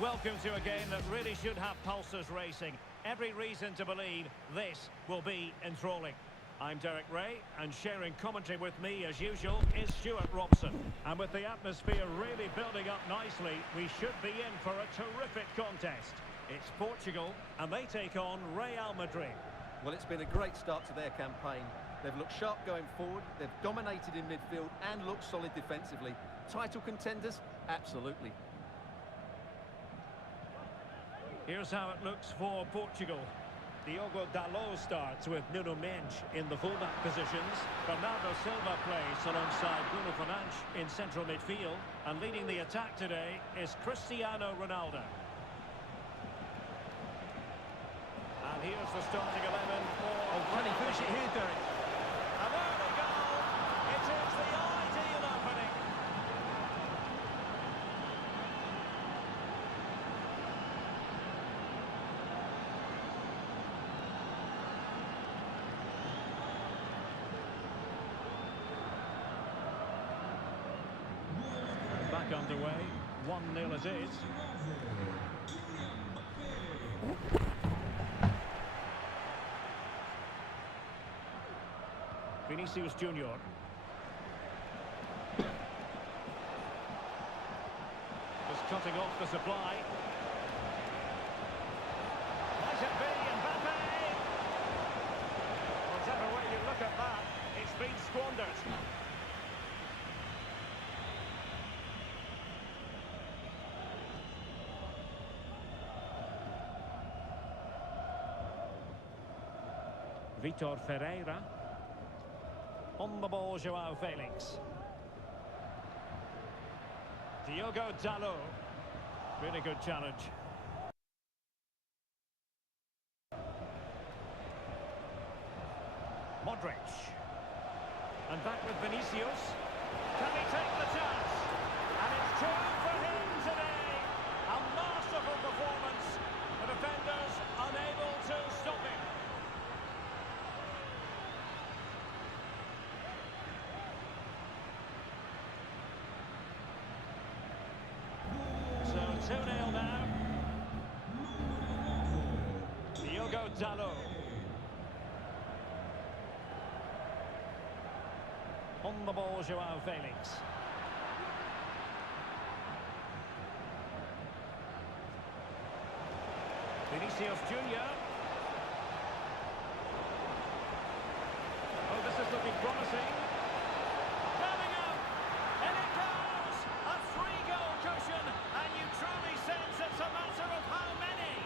Welcome to a game that really should have pulses racing. Every reason to believe this will be enthralling. I'm Derek Ray, and sharing commentary with me as usual is Stuart Robson. And with the atmosphere really building up nicely, we should be in for a terrific contest. It's Portugal, and they take on Real Madrid. Well, it's been a great start to their campaign. They've looked sharp going forward, they've dominated in midfield and looked solid defensively. Title contenders? Absolutely. Here's how it looks for Portugal. Diogo Dalot starts with Nuno Mendes in the fullback positions. Bernardo Silva plays alongside Bruno Fernandes in central midfield. And leading the attack today is Cristiano Ronaldo. And here's the starting 11 for... Oh, can he finish it here, Derek? And there they go! It is the ideal opening. Back underway, 1-0 it is. Vinicius Junior. Just cutting off the supply. Might it be Mbappe? Whatever way you look at that, it's been squandered. Vitor Ferreira. On the ball, João Felix. Diogo Dalot. Really good challenge. Modric. And back with Vinicius. Can he take the chance? And it's two for him today. A masterful performance. The defenders 2-0 now. Diogo Dalot. On the ball, Joao Felix. Vinicius Junior. Oh, this is looking promising. Coming up, and it goes! A 3-goal cushion, and you truly sense it's a matter of how many.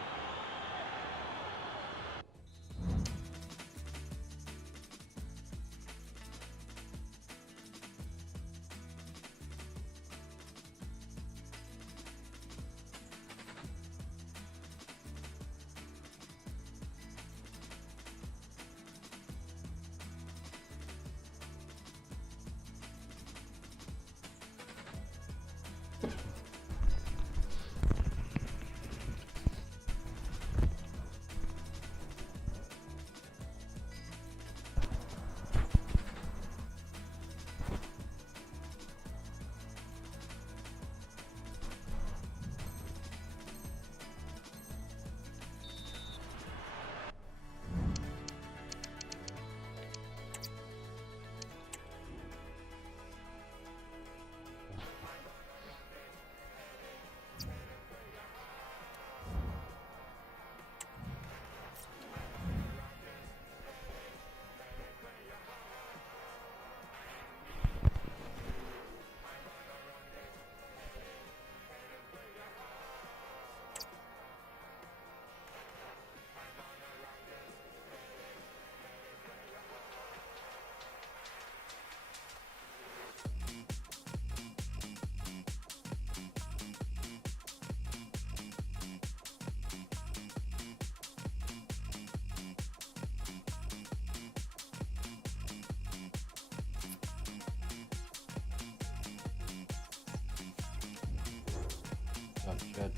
Good.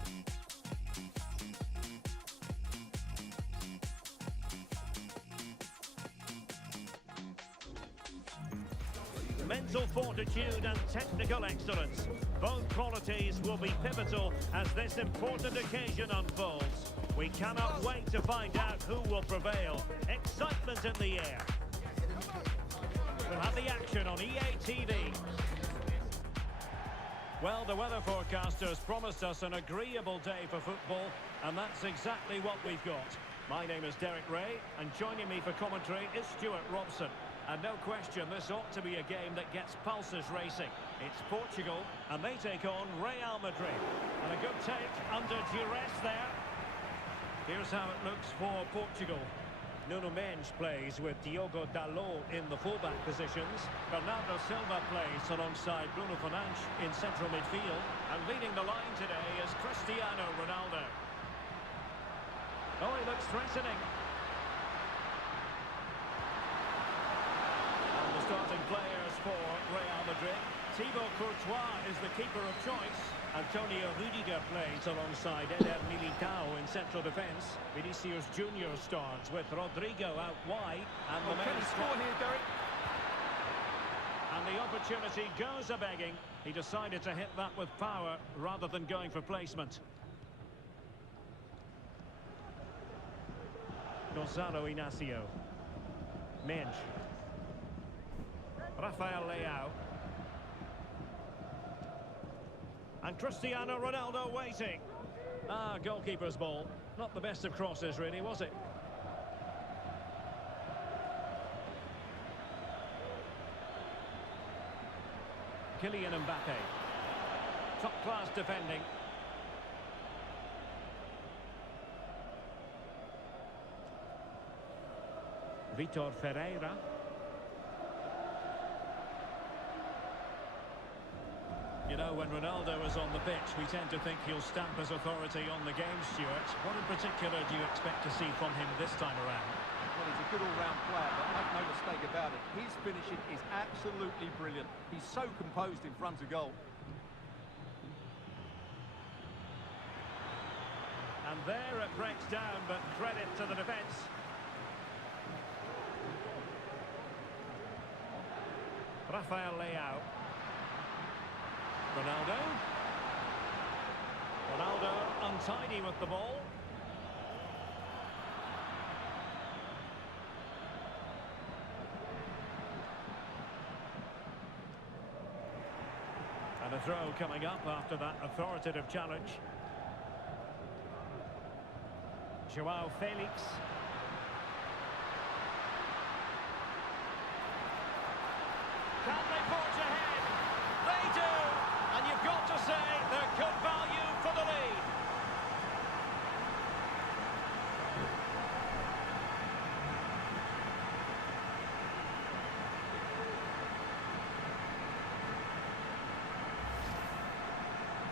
Mental fortitude and technical excellence. Both qualities will be pivotal as this important occasion unfolds. We cannot wait to find out who will prevail. Excitement in the air. We'll have the action on EA TV. Well, the weather forecasters promised us an agreeable day for football, and that's exactly what we've got. My name is Derek Ray, and joining me for commentary is Stuart Robson. And no question, this ought to be a game that gets pulses racing. It's Portugal, and they take on Real Madrid. And a good take under duress there. Here's how it looks for Portugal. Nuno Mendes plays with Diogo Dalot in the fullback positions. Bernardo Silva plays alongside Bruno Fernandes in central midfield. And leading the line today is Cristiano Ronaldo. Oh, he looks threatening. And the starting players for Real Madrid. Thibaut Courtois is the keeper of choice. Antonio Rudiger plays alongside Eder Militao in central defence. Vinicius Junior starts with Rodrigo out wide. And the Can he score here, Derek? And the opportunity goes a-begging. He decided to hit that with power rather than going for placement. Gonzalo Inacio. Mendes. Rafael Leao. And Cristiano Ronaldo waiting. Goalkeeper's ball. Not the best of crosses, really, was it? Kylian Mbappe. Top-class defending. Vitor Ferreira. You know, when Ronaldo is on the pitch, we tend to think he'll stamp his authority on the game, Stuart. What in particular do you expect to see from him this time around? Well, he's a good all-round player, but make no mistake about it. His finishing is absolutely brilliant. He's so composed in front of goal. And there it breaks down, but credit to the defence. Rafael Leao. Ronaldo. Ronaldo untidy with the ball. And a throw coming up after that authoritative challenge. Joao Felix. Can they forge ahead? They do! And you've got to say they're good value for the lead.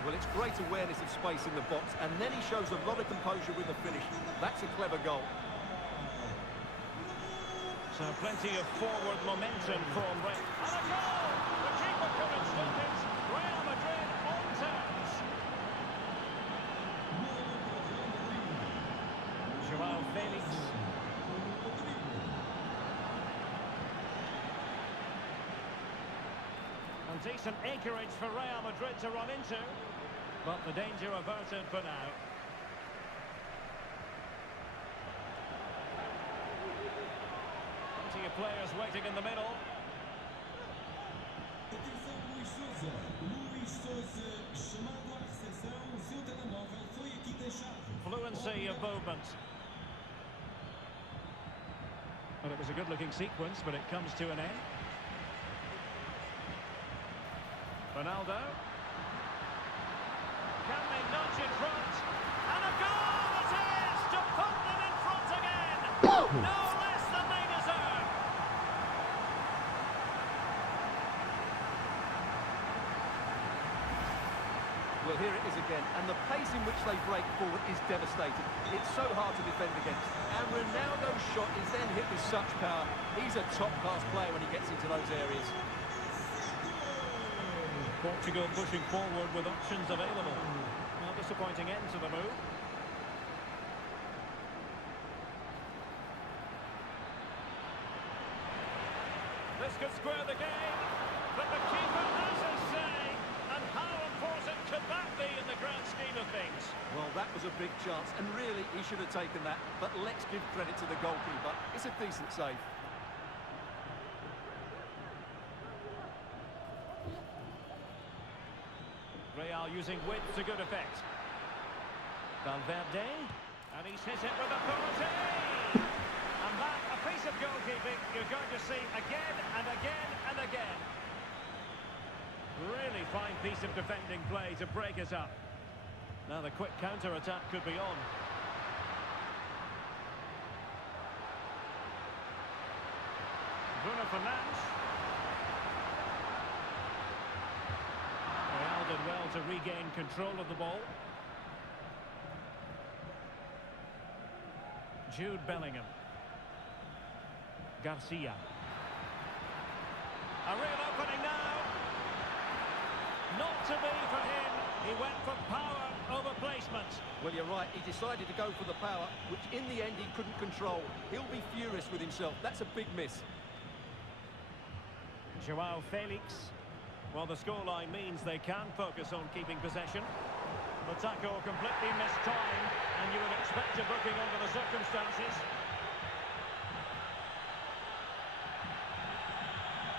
Well, it's great awareness of space in the box, and then he shows a lot of composure with the finish. That's a clever goal. So plenty of forward momentum from Ray. And a goal! The keeper couldn't stop it. Real Madrid on terms. Joao Felix. And decent acreage for Real Madrid to run into. But the danger averted for now. Plenty of players waiting in the middle. Atenção, Luís Sousa. Luís Sousa, chamado à recepção, o seu telemóvel foi aqui deixado. Fluency of movement. Well, it was a good-looking sequence, but it comes to an end. Ronaldo. Can they nudge in front? And a goal it is to put them in front again! No less than they deserve! Well, here it is again, and the pace in which they break forward is devastating. It's so hard to defend against. And Ronaldo's shot is then hit with such power. He's a top-class player when he gets into those areas. Portugal pushing forward with options available. Well, disappointing end to the move. This could square the game, but the keeper has his say. And how important could that be in the grand scheme of things? Well, that was a big chance, and really, he should have taken that. But let's give credit to the goalkeeper. It's a decent save. Real using width to good effect. Valverde, and he's hit it with authority! And that, a piece of goalkeeping you're going to see again and again and again. Really fine piece of defending play to break it up. Now the quick counter-attack could be on. Bruno Fernandes. Real did well to regain control of the ball. Jude Bellingham. Garcia. A real opening now. Not to be for him. He went for power over placement. Well, you're right. He decided to go for the power, which in the end he couldn't control. He'll be furious with himself. That's a big miss. Joao Felix. Well, the scoreline means they can focus on keeping possession. But tackle completely mistimed, and you would expect a booking under the circumstances.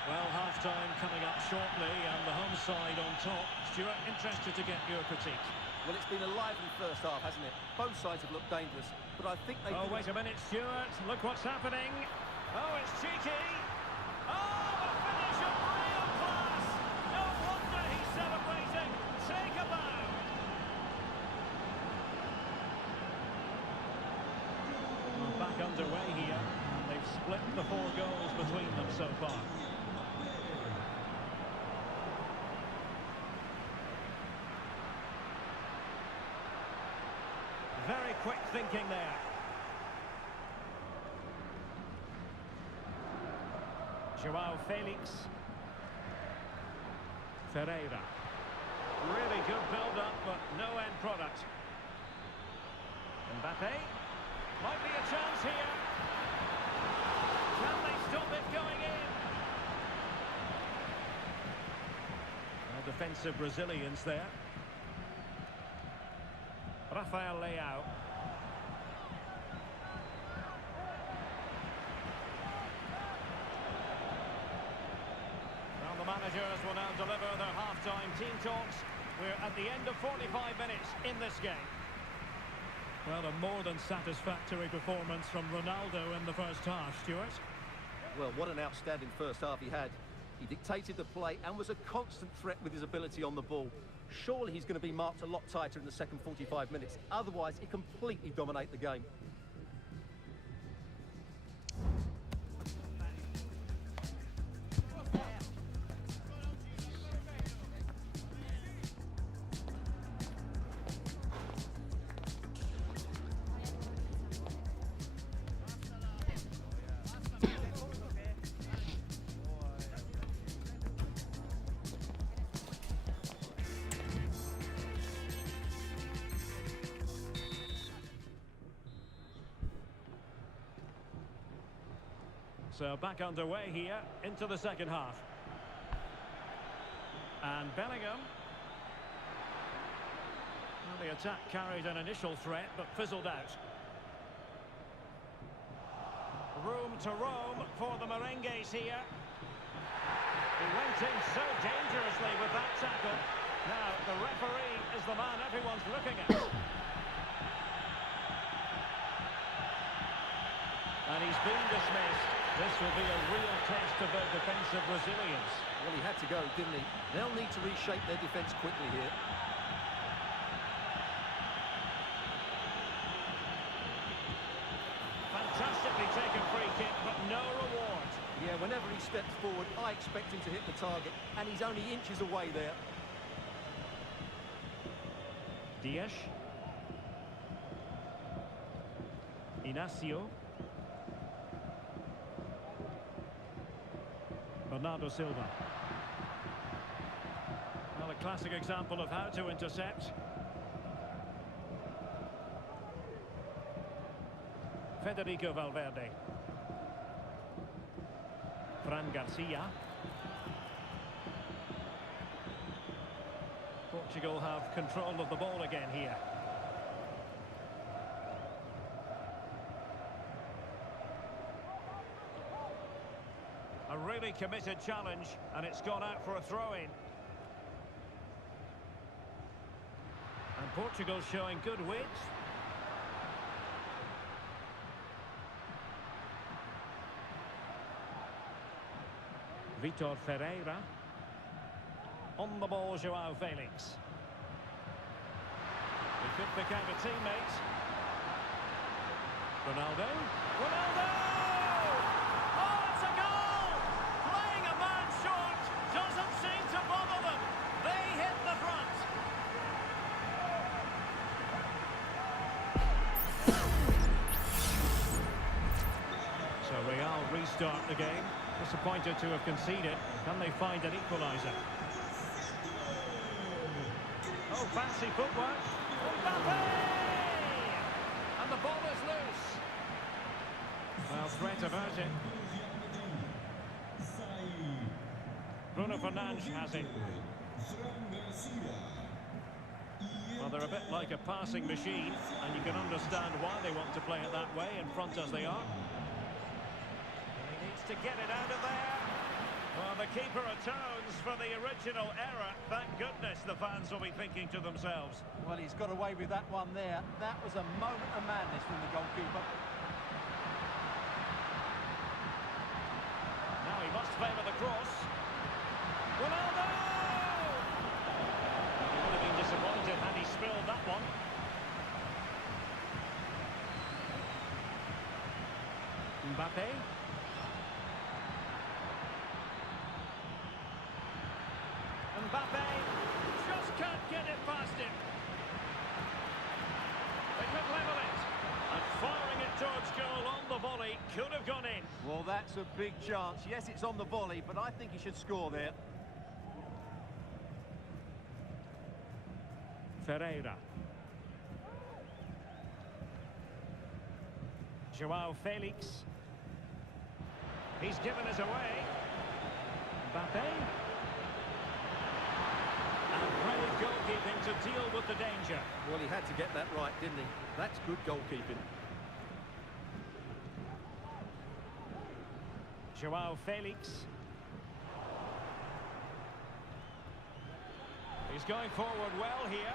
Well, half-time coming up shortly, and the home side on top. Stuart, interested to get your critique. Well, it's been a lively first half, hasn't it? Both sides have looked dangerous, but I think they... Oh, wait a minute, Stuart. Look what's happening. Oh, it's cheeky. Oh, a finish of real class. No wonder he's celebrating. Take a bow. Well, back underway here. They've split the 4 goals between them so far. Very quick thinking there. Joao Felix. Ferreira. Really good build-up, but no end product. Mbappe. Might be a chance here. Can they stop it going in? Well, defensive resilience there. Rafael Leao. Well, the managers will now deliver their half-time team talks. We're at the end of 45 minutes in this game. Well, a more than satisfactory performance from Ronaldo in the first half, Stuart. Well, what an outstanding first half he had. He dictated the play and was a constant threat with his ability on the ball. Surely he's going to be marked a lot tighter in the second 45 minutes. Otherwise, he completely dominate the game. So back underway here into the second half. And Bellingham. Well, the attack carried an initial threat but fizzled out. Room to roam for the Merengues here. He went in so dangerously with that tackle. Now the referee is the man everyone's looking at. And he's been dismissed. This will be a real test of their defensive resilience. Well, he had to go, didn't he? They'll need to reshape their defence quickly here. Fantastically taken free kick, but no reward. Yeah, whenever he steps forward, I expect him to hit the target, and he's only inches away there. Dias. Inacio. Bernardo Silva. Well, a classic example of how to intercept. Federico Valverde. Fran Garcia. Portugal have control of the ball again here. A really committed challenge, and it's gone out for a throw-in. And Portugal showing good width. Vitor Ferreira. On the ball, João Felix. He could pick out a teammate. Ronaldo. Ronaldo! Oh, it's a goal! Playing a man short doesn't seem to bother them. They hit the front. So Real restart the game. Disappointed to have conceded. Can they find an equaliser? Oh, fancy footwork. Mbappe! And the ball is loose. Well, threat averted. Bruno Fernandes has it. Well, they're a bit like a passing machine, and you can understand why they want to play it that way, in front as they are. He needs to get it out of there. Well, the keeper atones for the original error. Thank goodness the fans will be thinking to themselves. Well, he's got away with that one there. That was a moment of madness from the goalkeeper. Now he must favour the cross. Ronaldo! He would have been disappointed had he spilled that one. Mbappe. Mbappe just can't get it past him. They could level it. And firing it towards goal on the volley could have gone in. Well, that's a big chance. Yes, it's on the volley, but I think he should score there. Ferreira. João Felix. He's given us away. Mbappe. And brave goalkeeping to deal with the danger. Well, he had to get that right, didn't he? That's good goalkeeping. Joao Felix. He's going forward well here.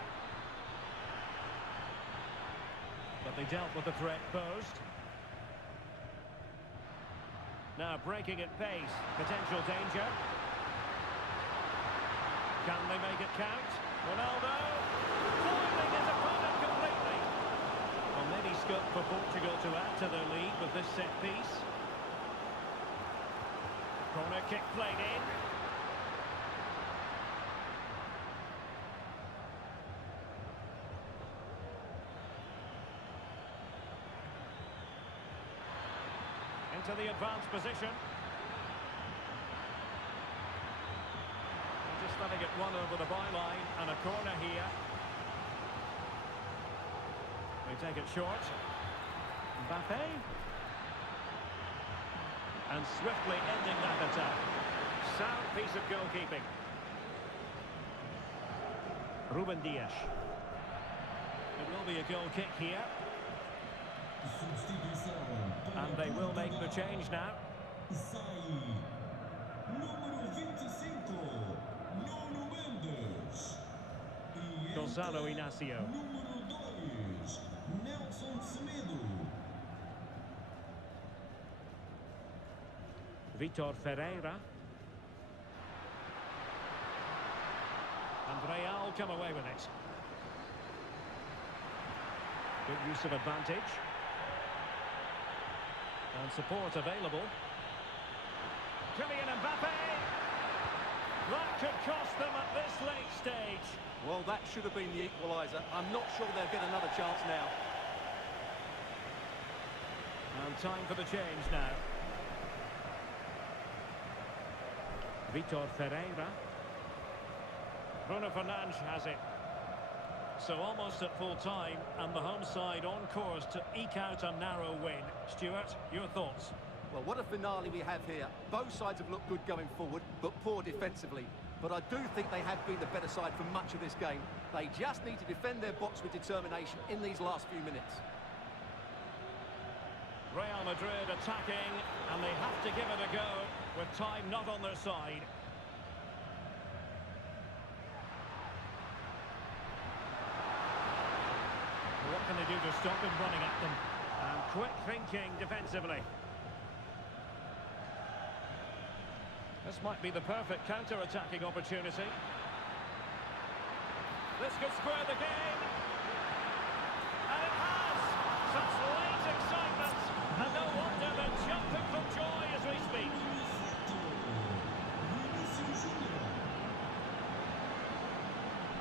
But they dealt with the threat posed. Now breaking at pace. Potential danger. Can they make it count? Ronaldo. Foiling his opponent completely. Well, maybe scope for Portugal to add to their lead with this set piece. Corner kick played in. Into the advanced position. And just letting it run over the byline, and a corner here. They take it short. Mbappe. And swiftly ending that attack. Sound piece of goalkeeping. Ruben Dias. It will be a goal kick here. And they will make the change now. Sai. Número 25, Nuno Mendes. E Gonzalo entra Inácio. Número 2, Nelson Semedo. Vitor Ferreira. And Real come away with it. Good use of advantage. And support available. Kylian Mbappe. That could cost them at this late stage. Well, that should have been the equaliser. I'm not sure they'll get another chance now. And time for the change now. Vitor Ferreira. Bruno Fernandes has it. So almost at full time, and the home side on course to eke out a narrow win. Stuart, your thoughts? Well, what a finale we have here. Both sides have looked good going forward, but poor defensively. But I do think they have been the better side for much of this game. They just need to defend their box with determination in these last few minutes. Real Madrid attacking, and they have to give it a go with time not on their side. What can they do to stop him running at them? And quick thinking defensively. This might be the perfect counter-attacking opportunity. This could square the game. And it has! Such late excitement. And no wonder they're jumping from joy as we speak.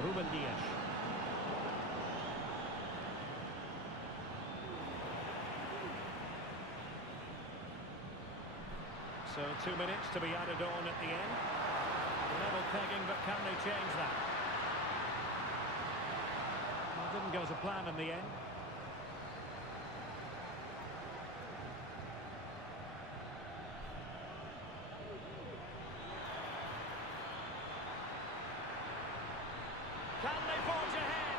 Ruben Dias. So 2 minutes to be added on at the end. Level pegging, but can they change that? Well, it didn't go to plan in the end. Can they forge ahead?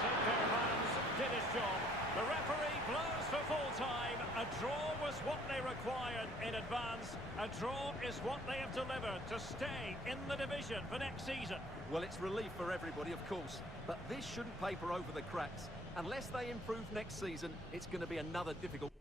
St. Fairbanks did his job. The referee blows for full time. A draw was what they required in advance. A draw is what they have delivered to stay in the division for next season. Well, it's relief for everybody, of course. But this shouldn't paper over the cracks. Unless they improve next season, it's going to be another difficult...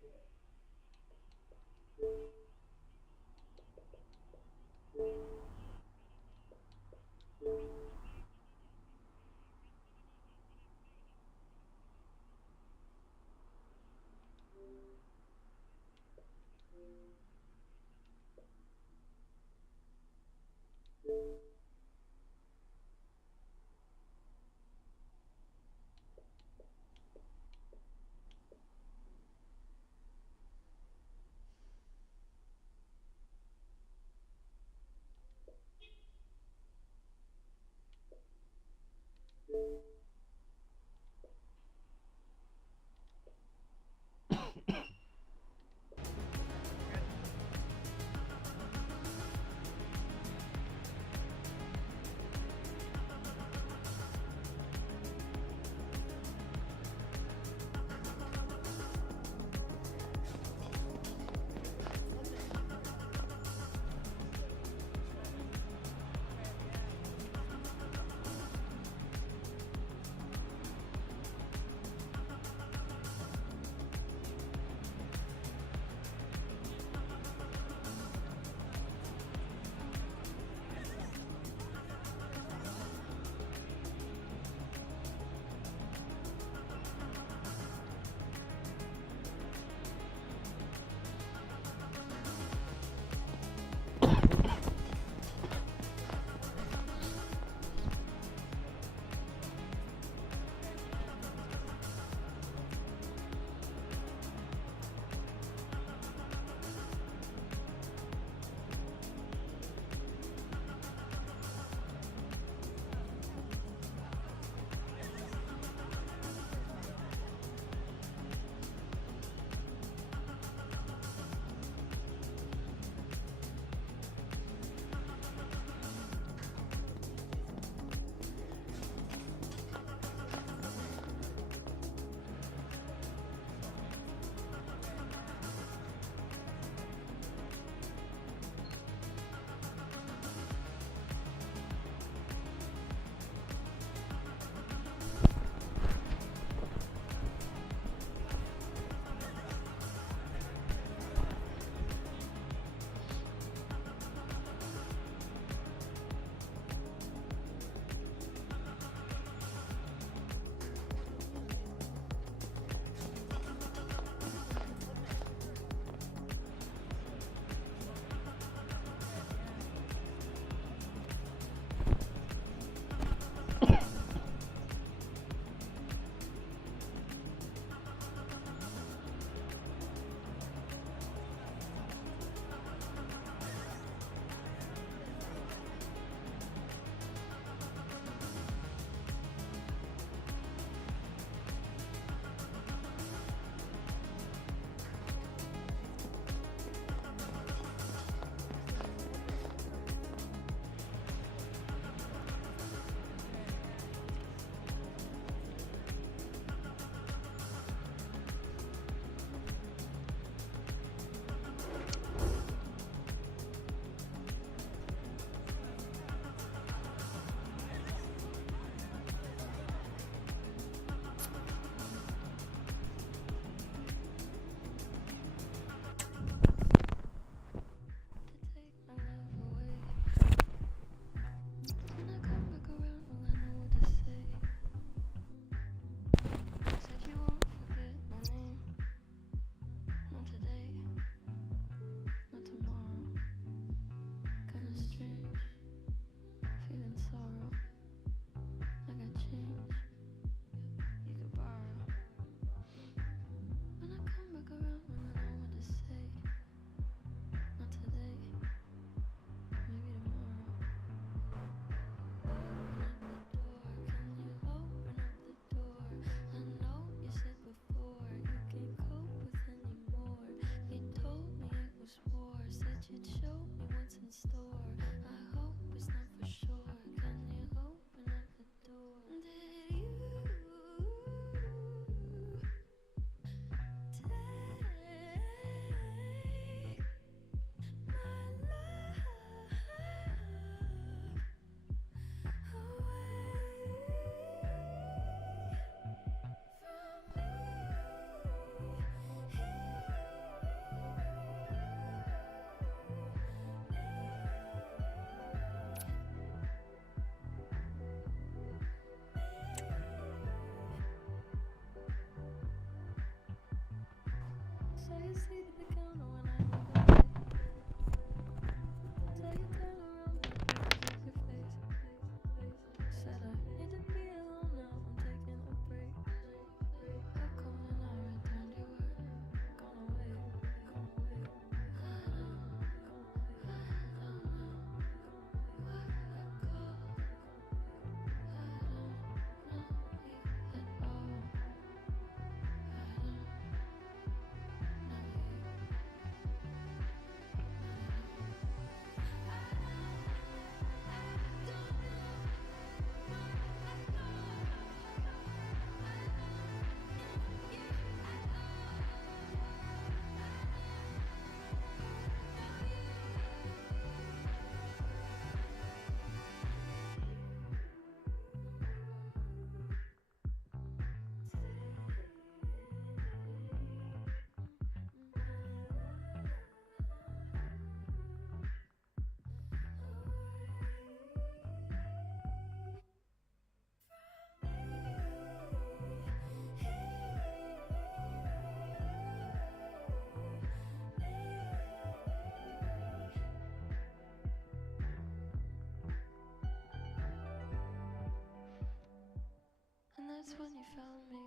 That's when you found me.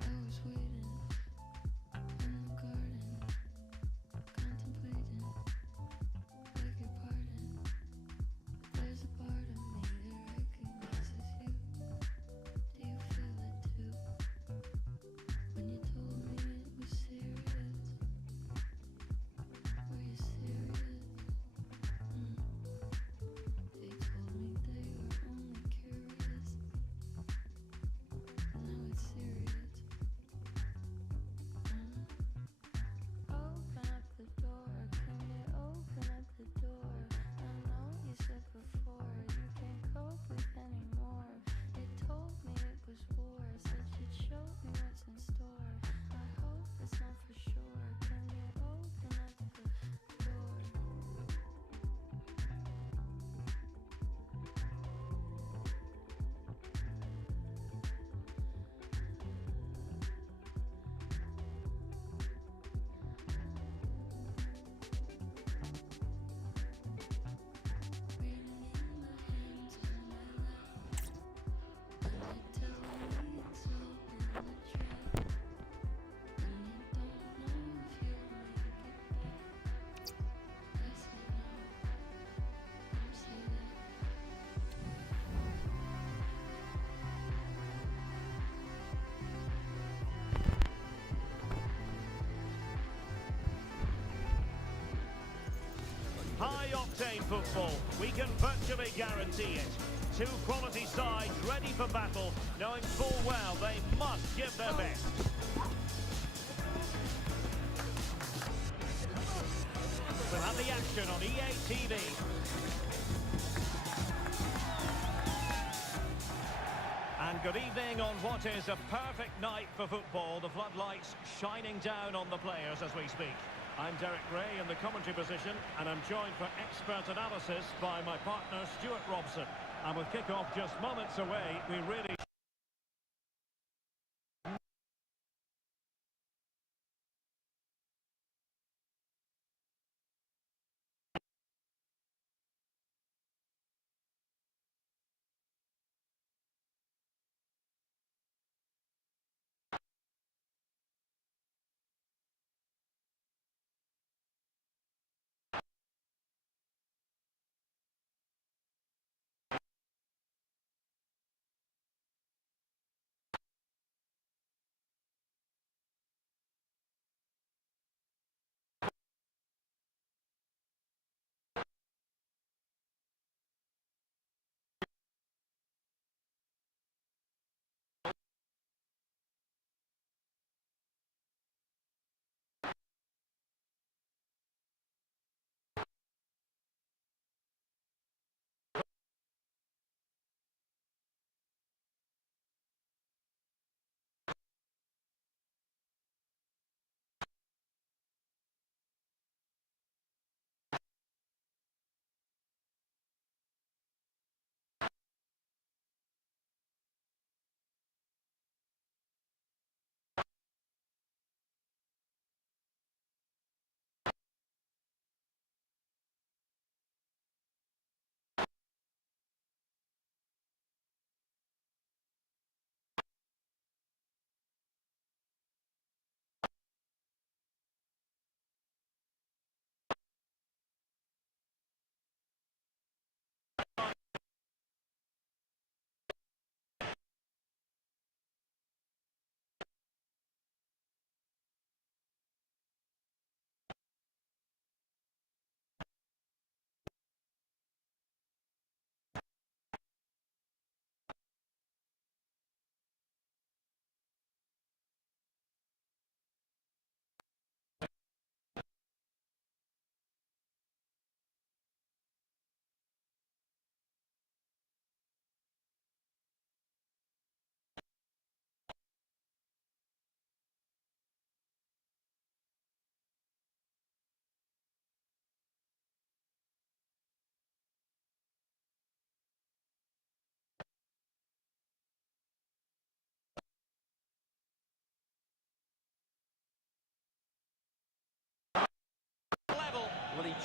I was waiting in the garden, contemplating, beg your pardon. But there's a part of me that recognizes you. Do you feel it too? When you told me it was serious, were you serious? They told me they were only curious. Now it's serious. Open up the door. Can you open up the door? I know you said before you can't cope with anymore. You told me it was war. Said you'd show me what's in store. I hope it's not for sure. Can you open up the door? Reading in the hands on my lap. When you tell me it's all in the trap. And you don't know if you'll make it back. I say no. Don't say that. High-octane football, we can virtually guarantee it. Two quality sides ready for battle, knowing full well they must give their best. We'll have the action on EA TV. And good evening on what is a perfect night for football. The floodlights shining down on the players as we speak. I'm Derek Ray in the commentary position, and I'm joined for expert analysis by my partner Stuart Robson. And with kick-off just moments away, we really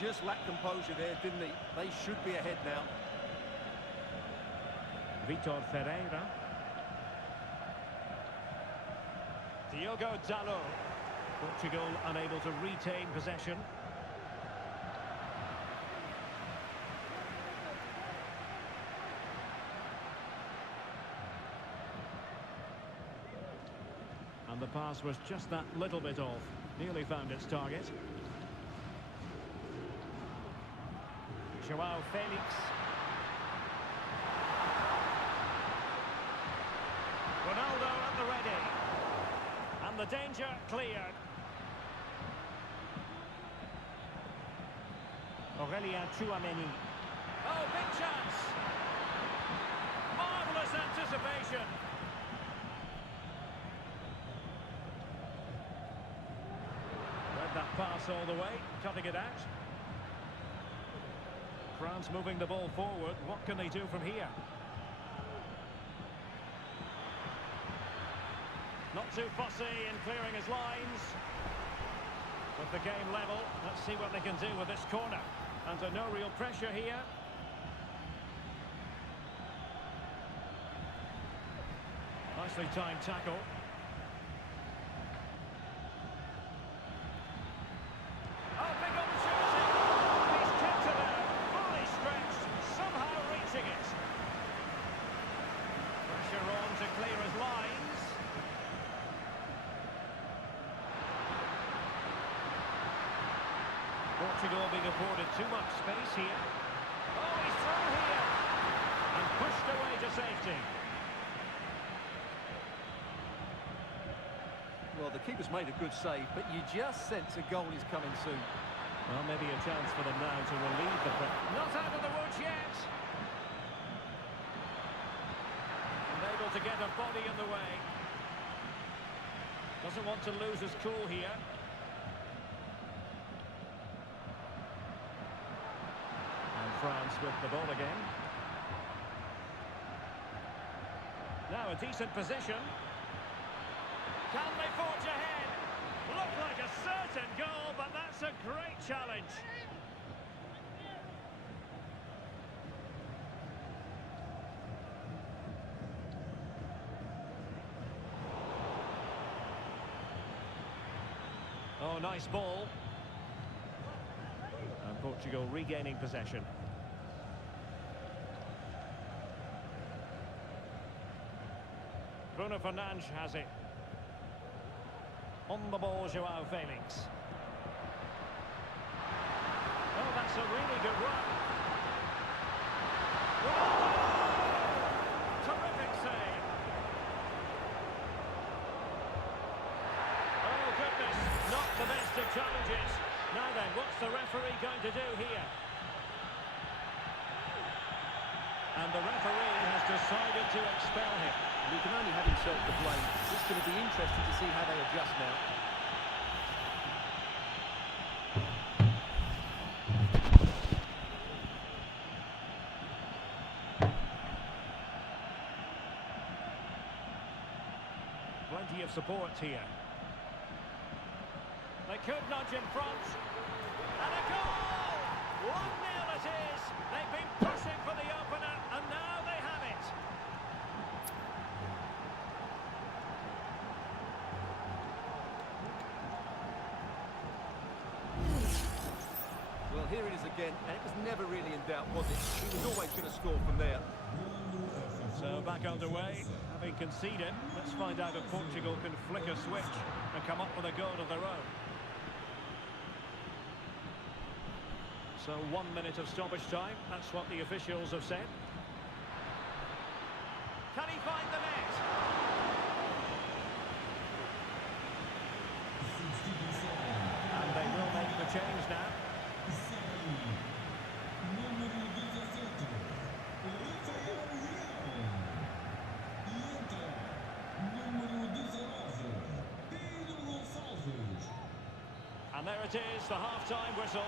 just lacked composure there, didn't he? They should be ahead now. Vitor Ferreira. Diogo Dalot. Portugal unable to retain possession. And the pass was just that little bit off. Nearly found its target. Joao Felix. Ronaldo at the ready. And the danger cleared. Aurelien Tchouameni. Oh, big chance. Marvellous anticipation. Read that pass all the way, cutting it out. France moving the ball forward. What can they do from here? Not too fussy in clearing his lines. With the game level, let's see what they can do with this corner. Under no real pressure here. Nicely timed tackle. Oh, big opportunity. He's kept it there, fully stretched, somehow reaching it. Pressure on to clear his lines. Portugal being afforded too much space here. Oh, he's through here. And pushed away to safety. Well, the keeper's made a good save, but you just sense a goal is coming soon. Well, maybe a chance for them now to relieve the pressure. Not out of the woods yet. And able to get a body in the way. Doesn't want to lose his cool here. And France with the ball again. Now a decent position. Can they forge ahead? Looked like a certain goal, but that's a great challenge. Oh, nice ball. And Portugal regaining possession. Bruno Fernandes has it. On the ball, Joao Felix. Oh, that's a really good run. Ronaldo! Terrific save. Oh, goodness. Not the best of challenges. Now then, what's the referee going to do here? And the referee has decided to expel him. He can only have himself to blame. It's going to be interesting to see how they adjust now. Plenty of support here. They could nudge in front. And a goal! 1-0 it is. They've been pushing for the opener, and now they have it. Well, here it is again, and it was never really in doubt, was it? He was always going to score from there. So back underway, having conceded, let's find out if Portugal can flick a switch and come up with a goal of their own. So 1 minute of stoppage time, that's what the officials have said. Can he find the net? And they will make the change now. And there it is, the half-time whistle.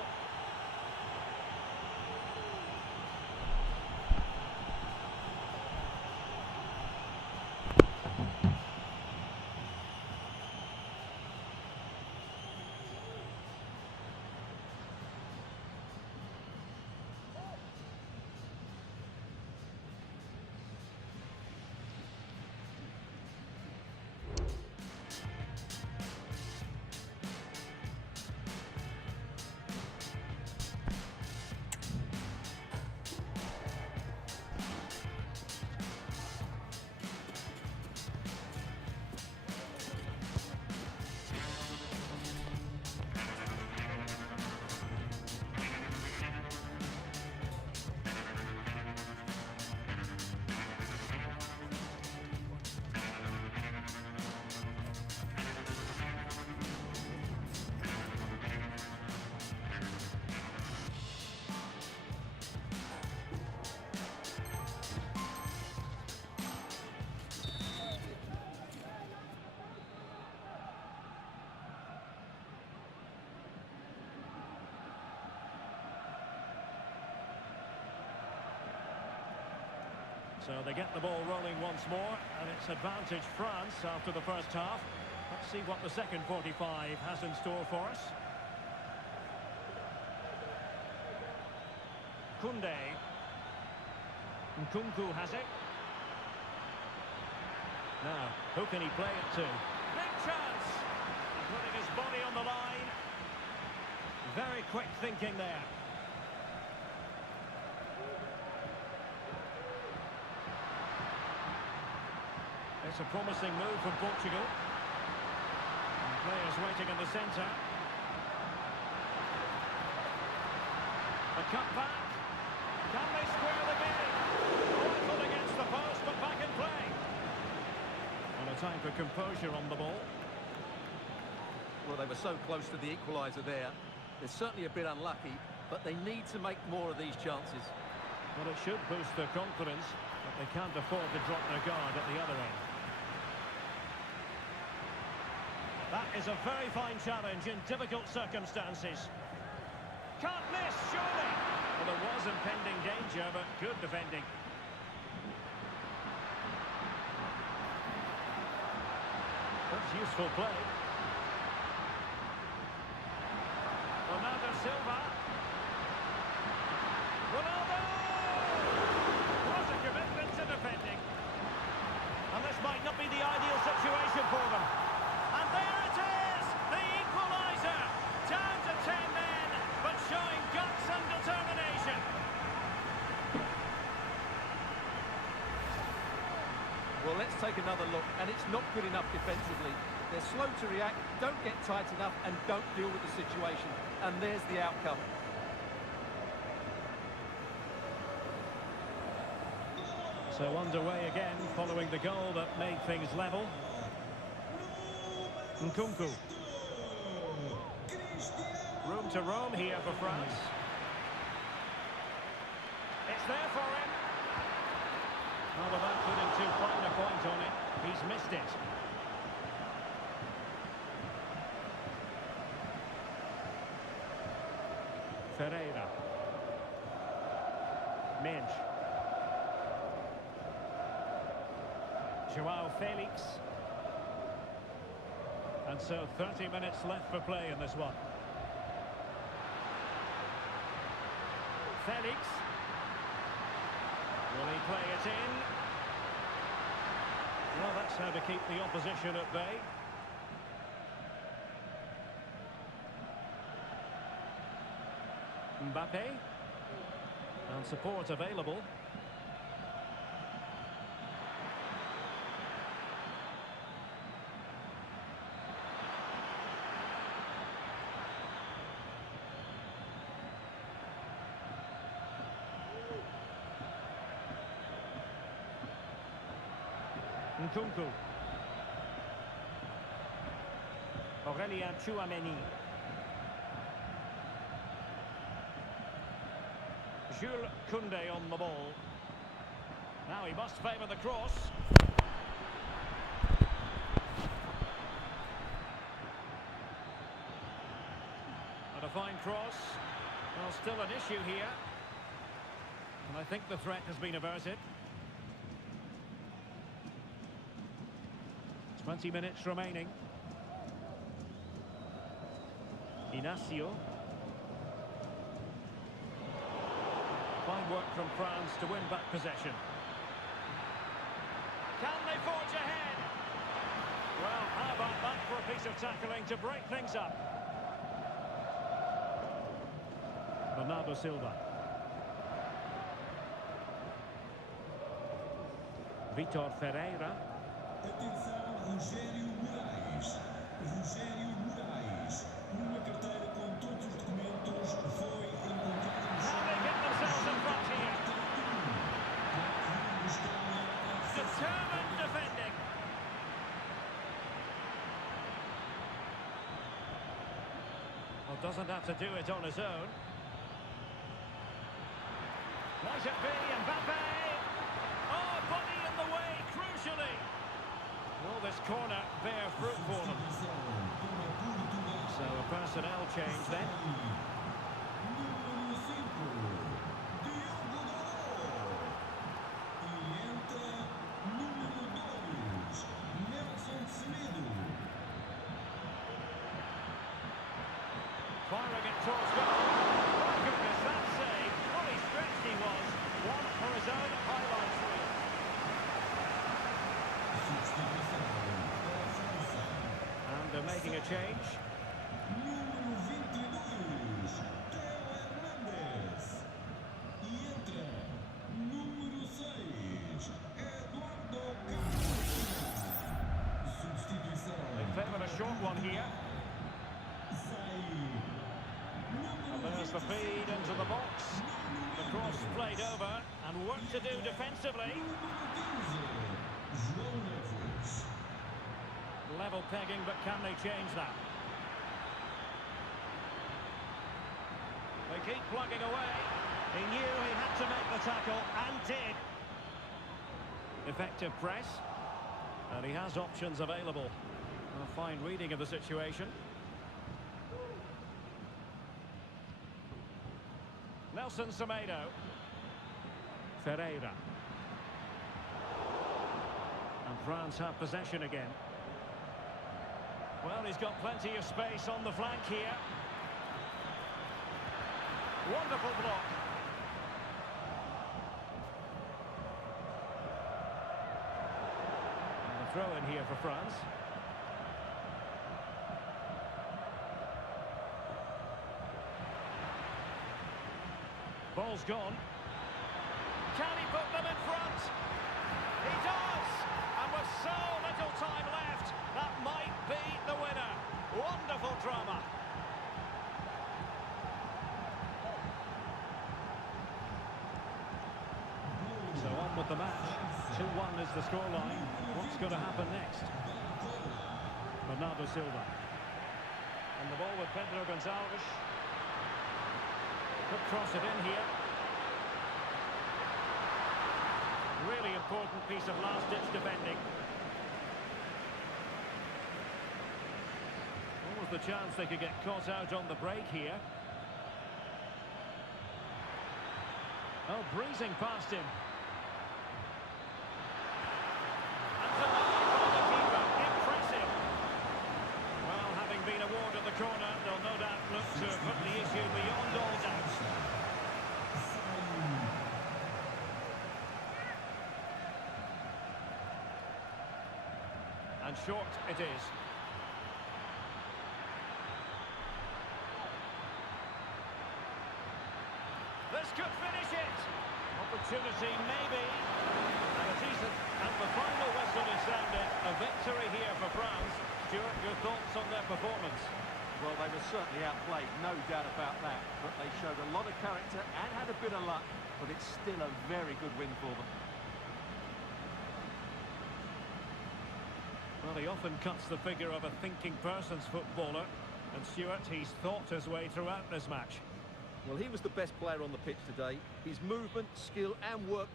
So they get the ball rolling once more, and it's advantage France after the first half. Let's see what the second 45 has in store for us. Koundé. Nkunku has it. Now, who can he play it to? Big chance! Putting his body on the line. Very quick thinking there. It's a promising move from Portugal. And players waiting in the centre. The cut back. Can they square the game? Rifled against the post, but back in play. And a time for composure on the ball. Well, they were so close to the equaliser there. They're certainly a bit unlucky, but they need to make more of these chances. Well, it should boost their confidence, but they can't afford to drop their guard at the other end. That is a very fine challenge in difficult circumstances. Can't miss, surely! Well, there was impending danger, but good defending. That's useful play. Ronaldo Silva. Ronaldo! What a commitment to defending. And this might not be the ideal situation for them. And there it is! The equaliser! Down to 10 men, but showing guts and determination. Well, let's take another look, and it's not good enough defensively. They're slow to react, don't get tight enough, and don't deal with the situation. And there's the outcome. So underway again, following the goal that made things level. Nkunku. Room to roam here for France. It's there for him. Well, without putting too fine a point on it, he's missed it. Ferreira. Mensch. Joao Felix. And so 30 minutes left for play in this one. Felix. Will he play it in? Well, that's how to keep the opposition at bay. Mbappe. And support available. Nkunku. Aurélien Tchouameni. Jules Koundé on the ball. Now he must favour the cross. And a fine cross. Well, still an issue here. And I think the threat has been averted. 20 minutes remaining. Inacio. Fine work from France to win back possession. Can they forge ahead? Well, how about that for a piece of tackling to break things up? Bernardo Silva. Vitor Ferreira. Atenção, Rogério Moraes. Rogério Moraes. Uma carteira com todos os documentos foi encontrada no How they get themselves in front here. Determined defending. Well, doesn't have to do it on his own. Might it be Mbappe? Oh, body in the way, crucially. Will this corner bear fruit for them? So a personnel change then. Número 5, Diogo Dalot. E entra Firing it towards goal. My goodness, that save. Fully stretched he was. One for his own highlights reel. And they're making a change. Número 22, Theo Hernandes. E entra, número 6, Eduardo Camavinga. Substituição. They favour a short one here. Sai. And there's the feed into the box. The cross played over and work to do defensively. Número 15, João Neves. Level pegging, but can they change that? They keep plugging away. He knew he had to make the tackle and did. Effective press. And he has options available. A fine reading of the situation. Nelson Semedo. Ferreira. And France have possession again. Well, he's got plenty of space on the flank here. Wonderful block. And a throw in here for France. Ball's gone. Can he put them in front? He does! And with so little time left, that might be the winner. Wonderful drama. So on with the match. 2-1 is the scoreline. What's going to happen next? Bernardo Silva. And the ball with Pedro Gonçalves. Could cross it in here. Really important piece of last-ditch defending. What was the chance they could get caught out on the break here? Oh, breezing past him. And delivered by the keeper. Impressive. Well, having been awarded the corner, they'll no doubt look to put the issue beyond all doubt. And short it is. This could finish it. Opportunity maybe. And a decent. And the final whistle is sounded. A victory here for France. Stuart, your thoughts on their performance? Well, they were certainly outplayed, no doubt about that. But they showed a lot of character and had a bit of luck. But it's still a very good win for them. Well, he often cuts the figure of a thinking person's footballer. And Stuart, he's thought his way throughout this match. Well, he was the best player on the pitch today. His movement, skill and work.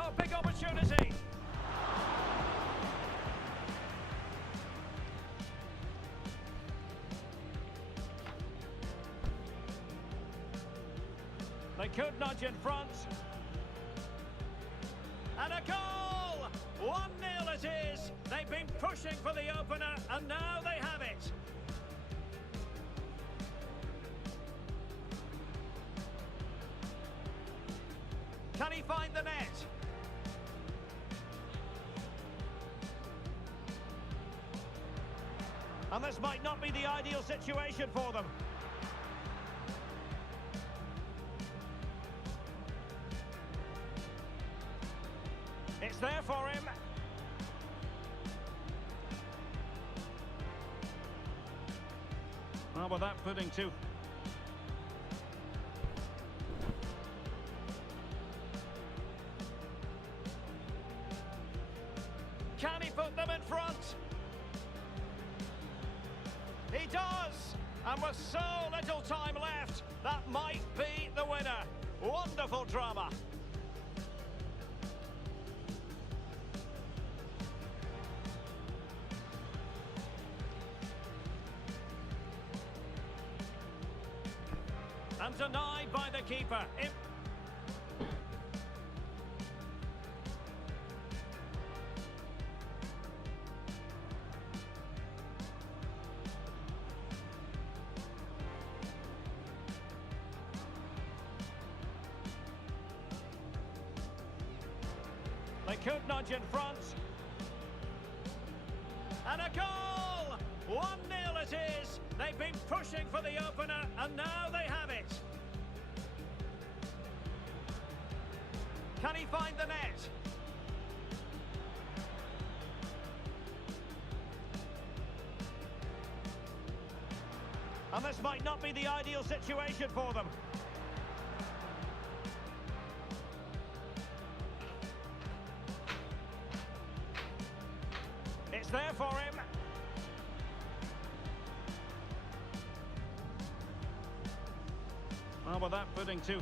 Oh, big opportunity. They could nudge in front. And a goal! 1-0 it is. They've been pushing for the opener, and now they have it. Can he find the net? And this might not be the ideal situation for them. It's there for him. Well, with that putting two. Can he put them in front? He does! And with so little time left, that might be the winner. Wonderful drama. And denied by the keeper. They could nudge in front. And a goal! 1-0 it is. They've been pushing for the opener, and now they have it. Can he find the net? And this might not be the ideal situation for them. It's there for him. Well, with that putting two.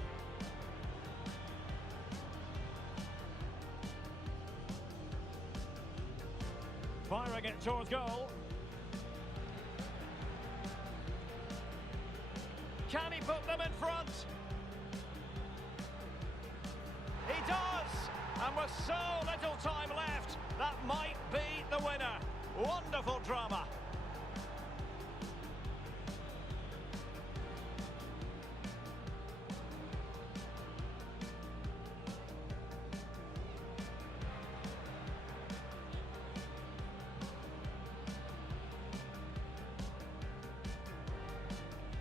Firing it towards goal. Can he put them in front? He does! And with so little time left, that might be the winner. Wonderful drama.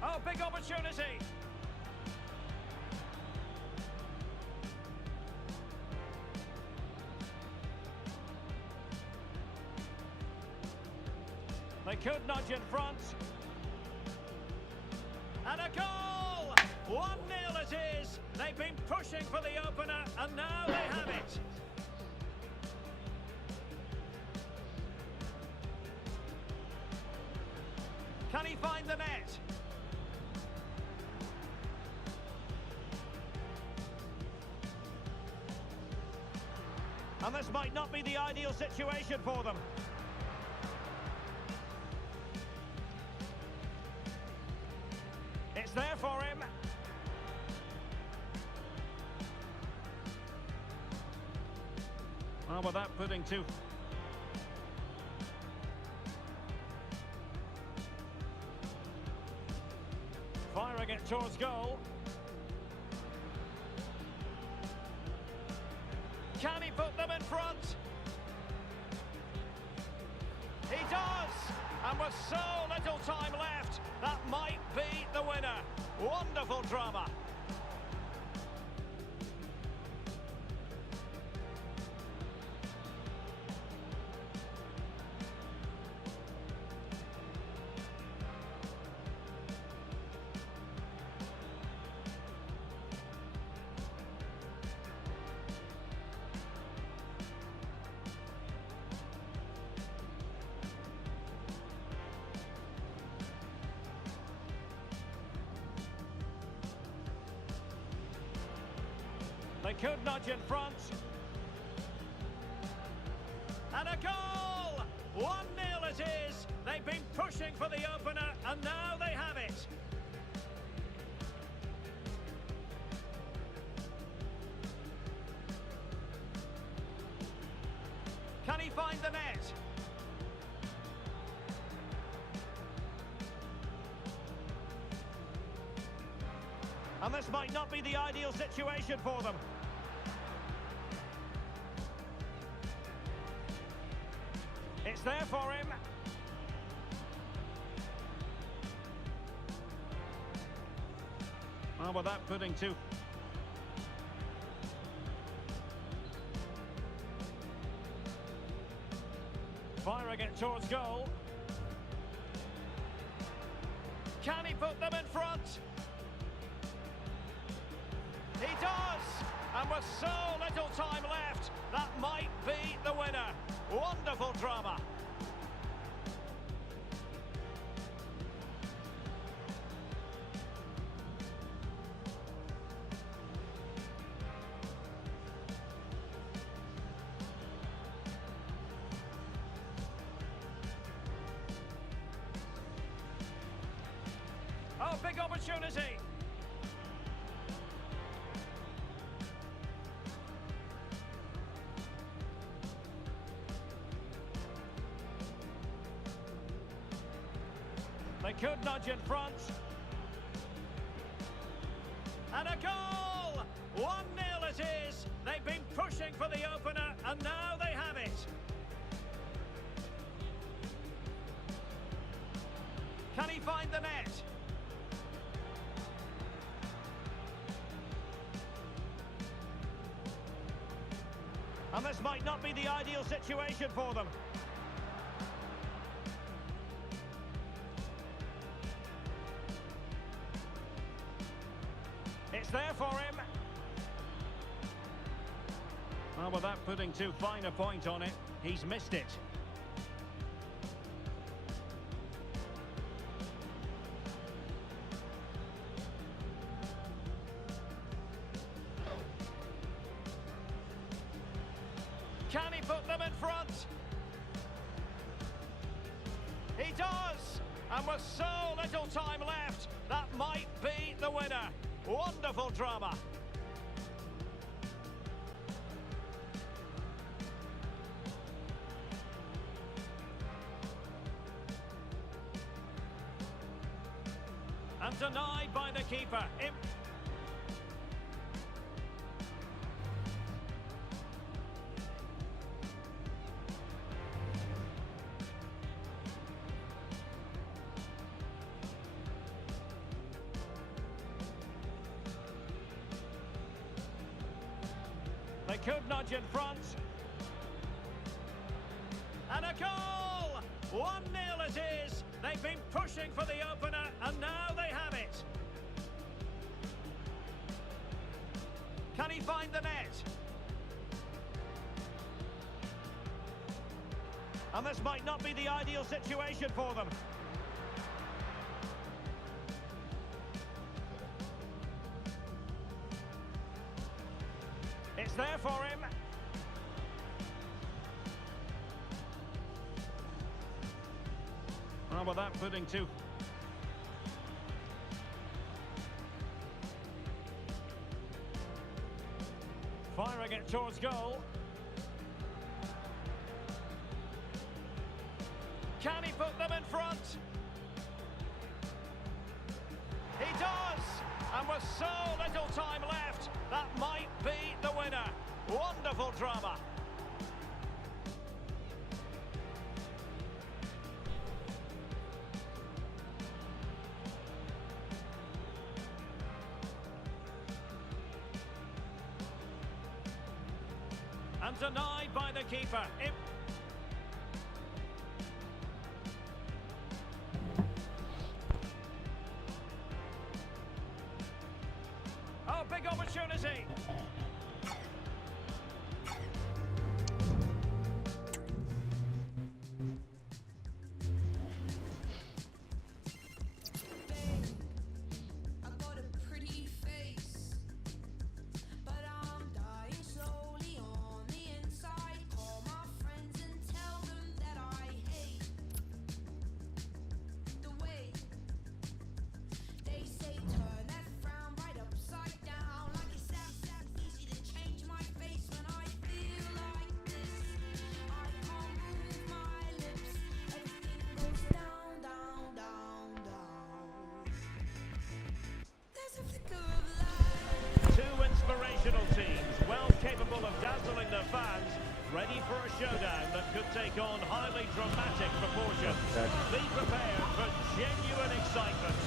Oh, big opportunity. They could nudge in front. And a goal! 1-0 it is. They've been pushing for the opener, and now they have it. Can he find the net? And this might not be the ideal situation for them. It's there for him. Well, with that putting two. Firing it towards goal. Can he put them in front? He does! And with so little time left, that might be the winner. Wonderful drama. They could nudge in front. And a goal! 1-0 it is. They've been pushing for the opener, and now they have it. Can he find the net? And this might not be the ideal situation for them. It's there for him. Well, with that putting two. it towards goal. Can he put them in front? He does! And with so little time left, that might be the winner. Wonderful drama. Oh, big opportunity. They could nudge in front. And a goal! 1-0 it is. They've been pushing for the opener, and now they have it. Can he find the net? And this might not be the ideal situation for them. It's there for him. Well, without putting too fine a point on it, he's missed it. Can he put them in front? He does! And with so little time left, that might be the winner. Wonderful drama. And denied by the keeper. They could nudge in front. And a goal! 1-0 it is. They've been pushing for the opener, and now they have it. Can he find the net? And this might not be the ideal situation for them. It's there for him. Well, without putting too... Firing it towards goal. Can he put them in front? He does! And with so little time left, that might be the winner. Wonderful drama. And denied by the keeper. Oh, big opportunity. Inspirational teams, well capable of dazzling their fans, ready for a showdown that could take on highly dramatic proportions. Be prepared for genuine excitement.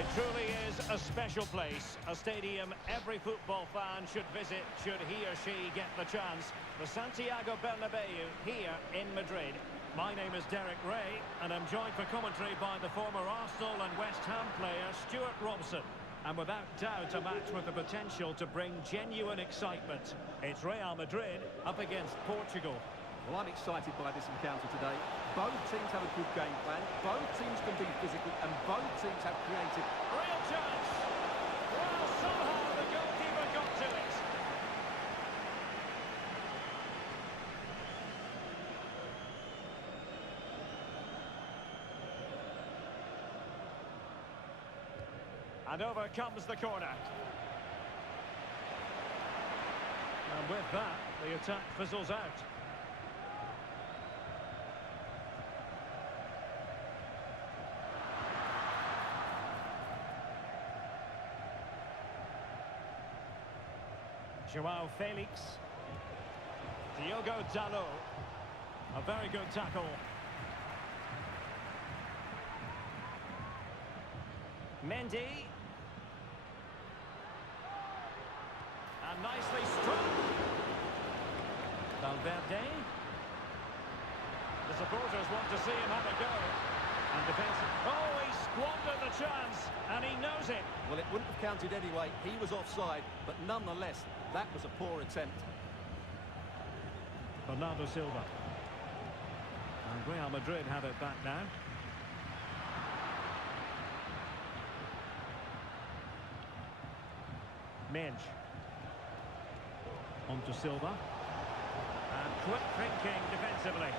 It truly is a special place, a stadium every football fan should visit should he or she get the chance. The Santiago Bernabeu here in Madrid. My name is Derek Ray, and I'm joined for commentary by the former Arsenal and West Ham player Stuart Robson. And without doubt, a match with the potential to bring genuine excitement. It's Real Madrid up against Portugal. Well, I'm excited by this encounter today. Both teams have a good game plan, both teams can be physical, and both teams have created. Real chance! Well, somehow the goalkeeper got to it. And over comes the corner. And with that, the attack fizzles out. Joao Felix. Diogo Dalot. A very good tackle. Mendy. And nicely struck. Valverde. The supporters want to see him have a go. And defence. Oh, he squandered the chance, and he knows it. Well, it wouldn't have counted anyway. He was offside, but nonetheless, that was a poor attempt. Bernardo Silva. And Real Madrid have it back now. Menj. On to Silva. And quick thinking defensively.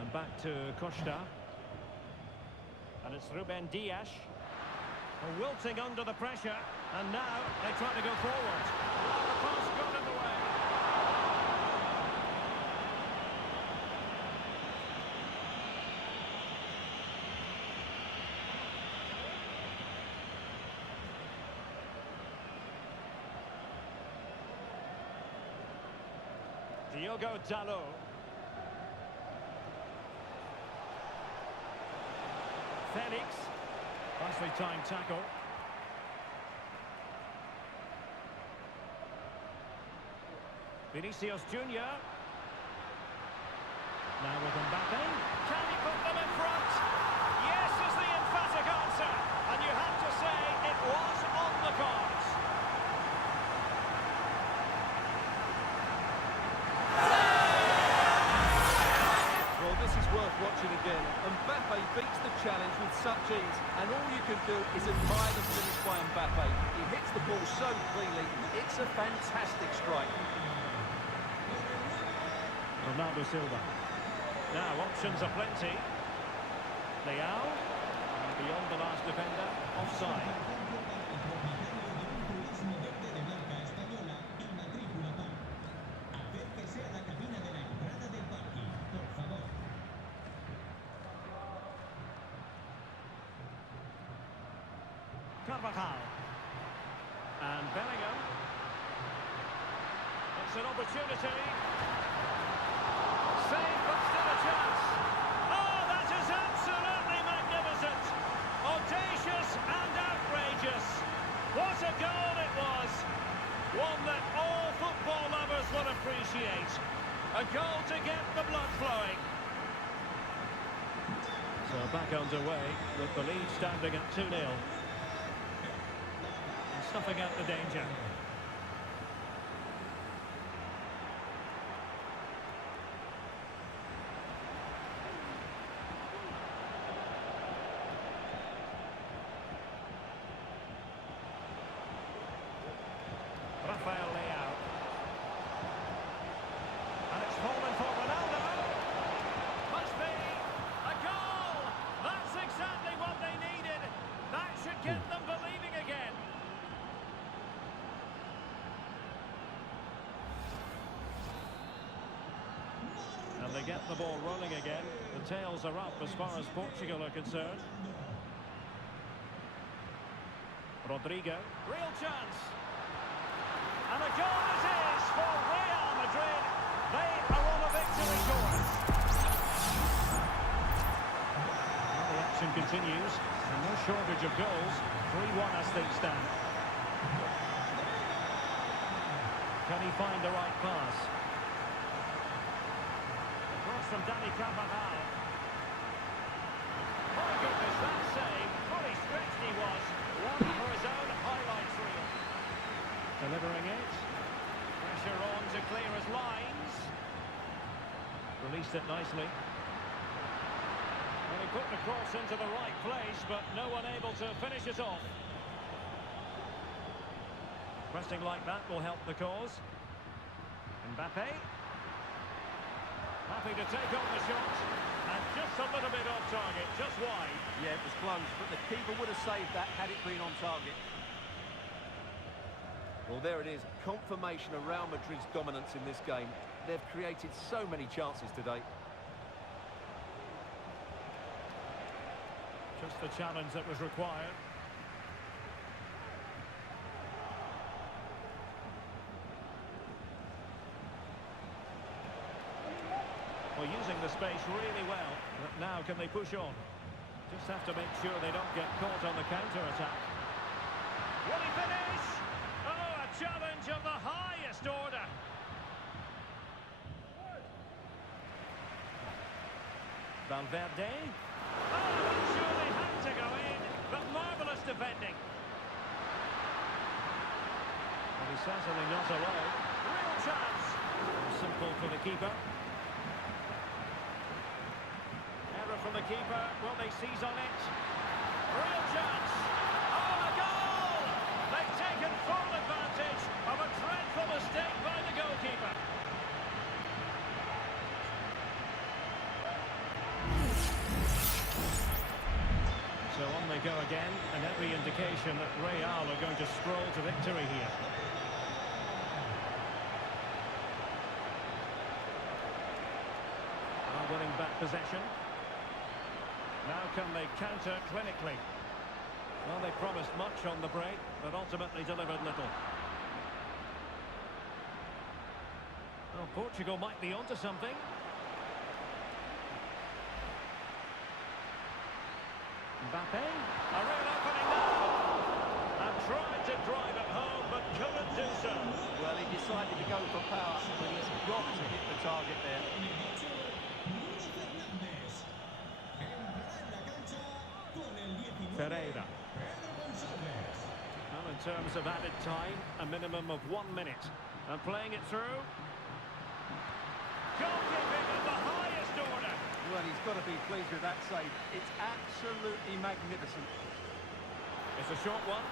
And back to Costa. And it's Ruben Dias. Wilting under the pressure. And now they try to go forward. Oh, the pass got in the way. Diogo Dalot. Felix. Nicely timed tackle. Vinicius Junior. Now with Mbappe. Can he put them in front? Yes is the emphatic answer. And you have to say it was on the cards. Well, this is worth watching again. Mbappe beats the challenge with such ease, and all you can do is admire the finish by Mbappe. He hits the ball so cleanly, it's a fantastic strike. Bernardo Silva. Now, options are plenty. Leao. And beyond the last defender, offside. Carvajal. And Bellingham. It's an opportunity. Save, but still a chance. Oh, that is absolutely magnificent. Audacious and outrageous. What a goal it was. One that all football lovers will appreciate. A goal to get the blood flowing. So back underway with the lead standing at 2-0. And snuffing out the danger. Rafael Leao. And it's fallen for Ronaldo. Must be a goal! That's exactly what they needed. That should get them believing again. And they get the ball rolling again. The tails are up as far as Portugal are concerned. Rodrigo. Real chance. And a goal it is for Real Madrid. They are on a victory course. possession continues. And no shortage of goals. 3-1 as things stand. Can he find the right pass? Across from Danny Carvajal. My goodness, that save. Fully stretched he was. One for his own highlights reel. Delivering it. Pressure on to clear his lines. Released it nicely. Well, he put the cross into the right place, but no one able to finish it off. Pressing like that will help the cause. Mbappe. Happy to take on the shot. And just a little bit off target, just wide. Yeah, it was close, but the keeper would have saved that had it been on target. Well, there it is. Confirmation of Real Madrid's dominance in this game. They've created so many chances today. Just the challenge that was required. Well, using the space really well. But now can they push on? Just have to make sure they don't get caught on the counter-attack. Will he finish? Oh, a challenge of the highest order. Valverde. Oh, that surely had to go in, but marvellous defending. Well, he's certainly not alone. Real chance. Simple for the keeper. Error from the keeper. Will they seize on it? Real chance. Oh, a goal! They've taken full advantage of a dreadful mistake by the goalkeeper. So on they go again, and every indication that Real are going to stroll to victory here. Are winning back possession. Now can they counter clinically? Well, they promised much on the break, but ultimately delivered little. Well, Portugal might be onto something. Mbappe, a real opening now, and tried to drive it home, but couldn't do so. Well, he decided to go for power, but he's got to hit the target there. Pereira. Well, in terms of added time, a minimum of 1 minute. And playing it through. Goalkeeping of the highest order. Well, he's got to be pleased with that save. It's absolutely magnificent. It's a short one.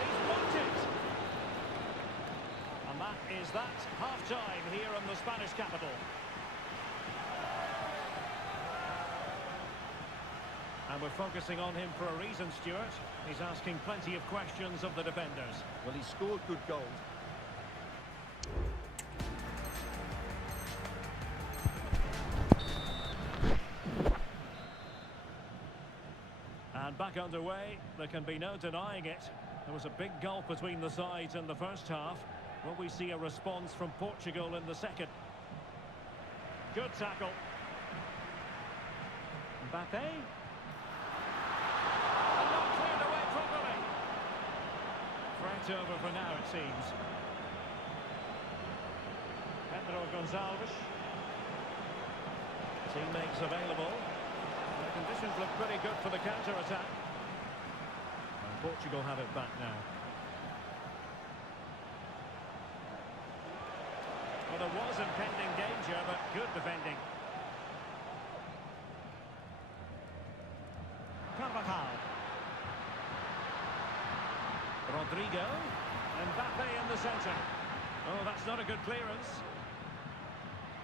He's blocked it. And that is that. Half-time here in the Spanish capital. And we're focusing on him for a reason, Stuart. He's asking plenty of questions of the defenders. Well, he scored good goals. And back underway, there can be no denying it. There was a big gulf between the sides in the first half. Will we see a response from Portugal in the second? Good tackle. Mbappe. And not cleared away properly. Threat over for now, it seems. Pedro Gonçalves. Teammates available. The conditions look pretty good for the counter-attack. And Portugal have it back now. Well, there was impending danger, but good defending. Carvajal. Rodrigo. Mbappe in the centre. Oh, that's not a good clearance.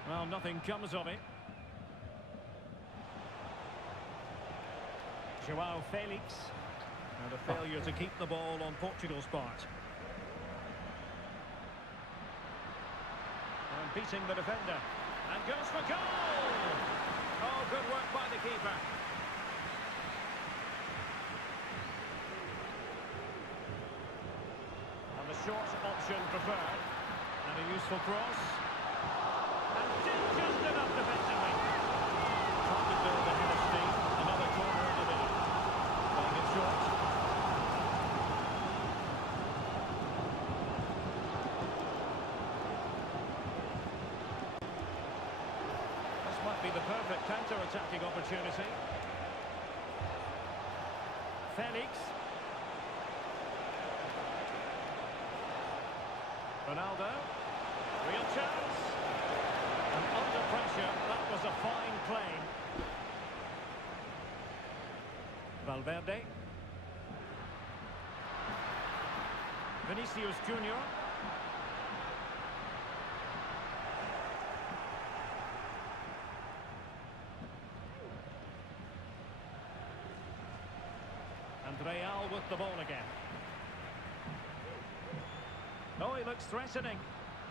Well, nothing comes of it. João Felix. And a failure to keep the ball on Portugal's part. And beating the defender. And goes for goal! Oh, good work by the keeper. And the short option preferred. And a useful cross. And did just enough defensively. Trying to build be the perfect counter-attacking opportunity. Felix. Ronaldo. Real chance. And under pressure, that was a fine claim. Valverde. Vinicius Junior. And Real with the ball again. Oh, he looks threatening.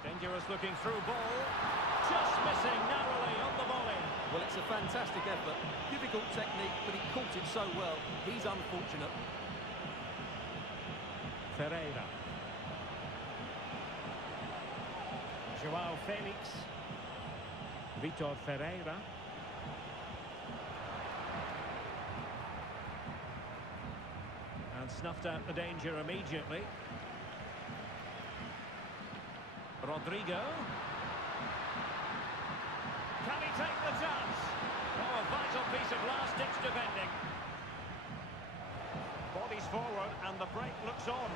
Dangerous looking through ball. Just missing narrowly on the volley. Well, it's a fantastic effort. Difficult technique, but he caught it so well. He's unfortunate. Ferreira. João Felix. Vitor Ferreira. And snuffed out the danger immediately. Rodrigo. Can he take the chance? Oh, a vital piece of last-ditch defending. Bodies forward and the break looks on.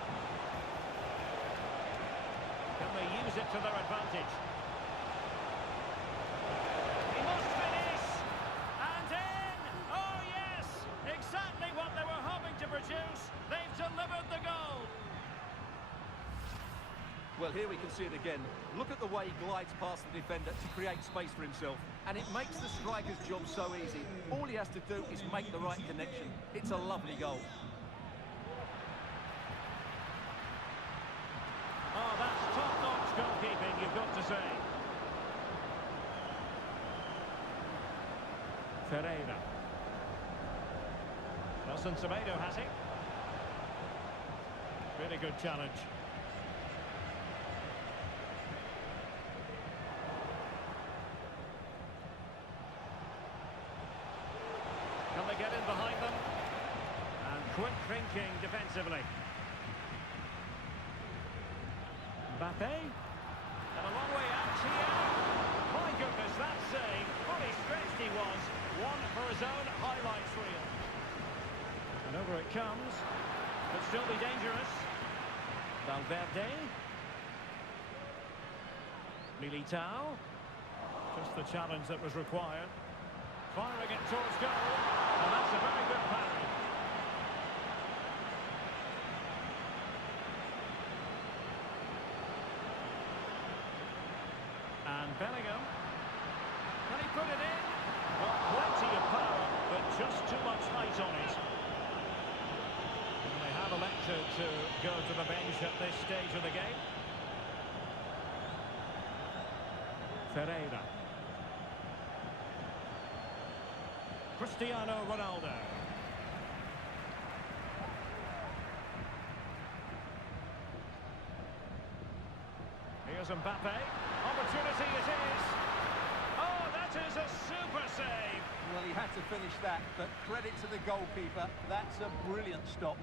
Can they use it to their advantage? He must finish! And in! Oh, yes! Exactly what they were hoping to produce. They've delivered the goal. Well, here we can see it again. Look at the way he glides past the defender to create space for himself. And it makes the striker's job so easy. All he has to do is make the right connection. It's a lovely goal. Oh, that's top-notch goalkeeping, you've got to say. Ferreira. Nelson Semedo has it. Really good challenge. Can they get in behind them? And quick thinking defensively. Mbappe. And a long way out here. My goodness, that save. Fully stretched he was. One for his own highlights reel. And over it comes. Could still be dangerous. Valverde. Militao. Just the challenge that was required. Firing it towards goal. And that's a very good parry. And Bellingham. Can he put it in? Well, plenty of power, but just too much height on it. And they have elected to go to the bench at this stage of the game. Ferreira. Cristiano Ronaldo. Here's Mbappe. Opportunity it is. Oh, that is a super save. Well, he had to finish that, but credit to the goalkeeper. That's a brilliant stop.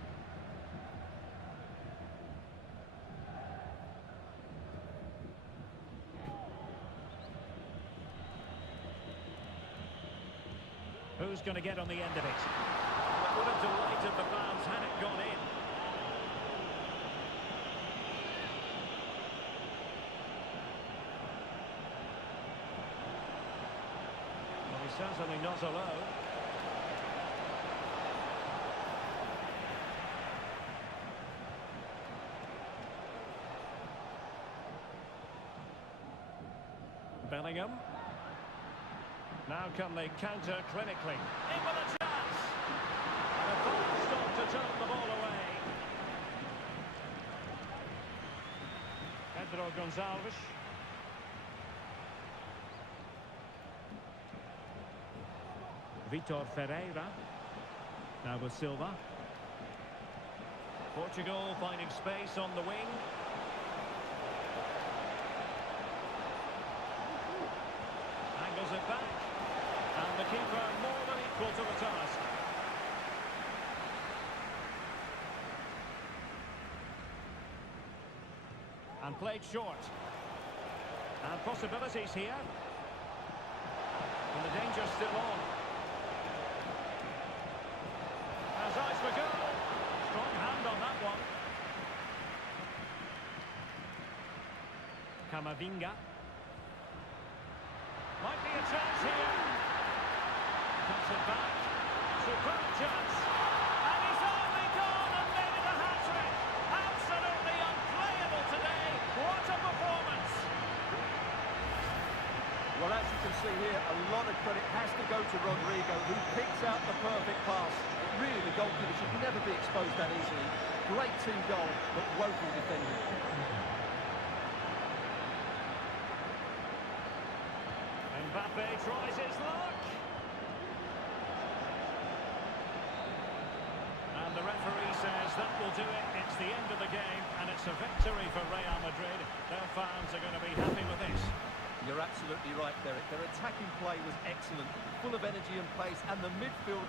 Who's going to get on the end of it? It would have delighted the fans had it gone in. Well, he's certainly not alone. Bellingham. Now can they counter clinically? In with a chance! And a fine stop to turn the ball away. Pedro Gonçalves. Vitor Ferreira. Now with Silva. Portugal finding space on the wing. Angles it back. And the keeper more than equal to the task. And played short. And possibilities here. And the danger's still on. Has eyes for goal. Strong hand on that one. Camavinga. Might be a chance here. Cuts it back. Superb chance. And he's only gone and made it a hat-trick. Absolutely unplayable today. What a performance. Well, as you can see here, a lot of credit has to go to Rodrigo, who picks out the perfect pass. Really, the goalkeeper should never be exposed that easily. Great team goal, but woeful defending. Mbappe tries his luck. And the referee says that will do it. It's the end of the game, and it's a victory for Real Madrid. Their fans are going to be happy with this. You're absolutely right, Derek. Their attacking play was excellent, full of energy and pace, and the midfield...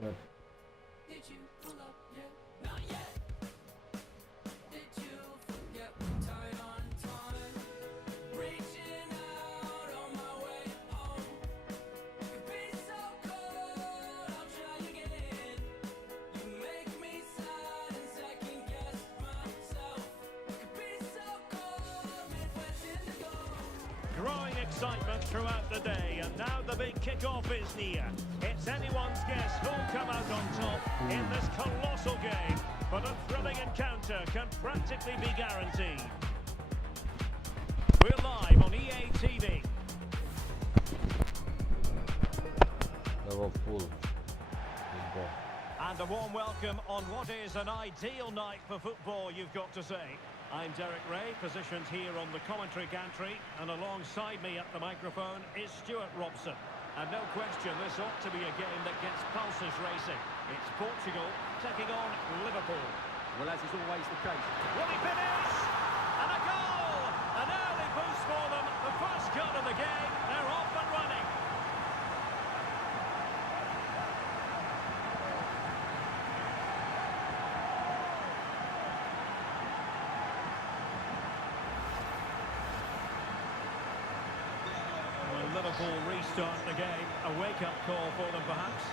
Did you pull up yet? Not yet. Did you forget we're tight on time? Reaching out on my way home. You could be so cold, I'll try again. You make me sad and second guess myself. You could be so cold, Midwest indigo. Growing excitement throughout the day, and now the big kick-off is near. It's anyone's guess who'll come out on top in this colossal game, but a thrilling encounter can practically be guaranteed. We're live on EA TV. And a warm welcome on what is an ideal night for football, you've got to say. I'm Derek Ray, positioned here on the commentary gantry, and alongside me at the microphone is Stuart Robson. And no question, this ought to be a game that gets pulses racing. It's Portugal taking on Liverpool. Well, as is always the case. Will he finish? And a goal! An early boost for them. The first goal of the game. They're off and running. Liverpool restart the game. A wake-up call for them, perhaps.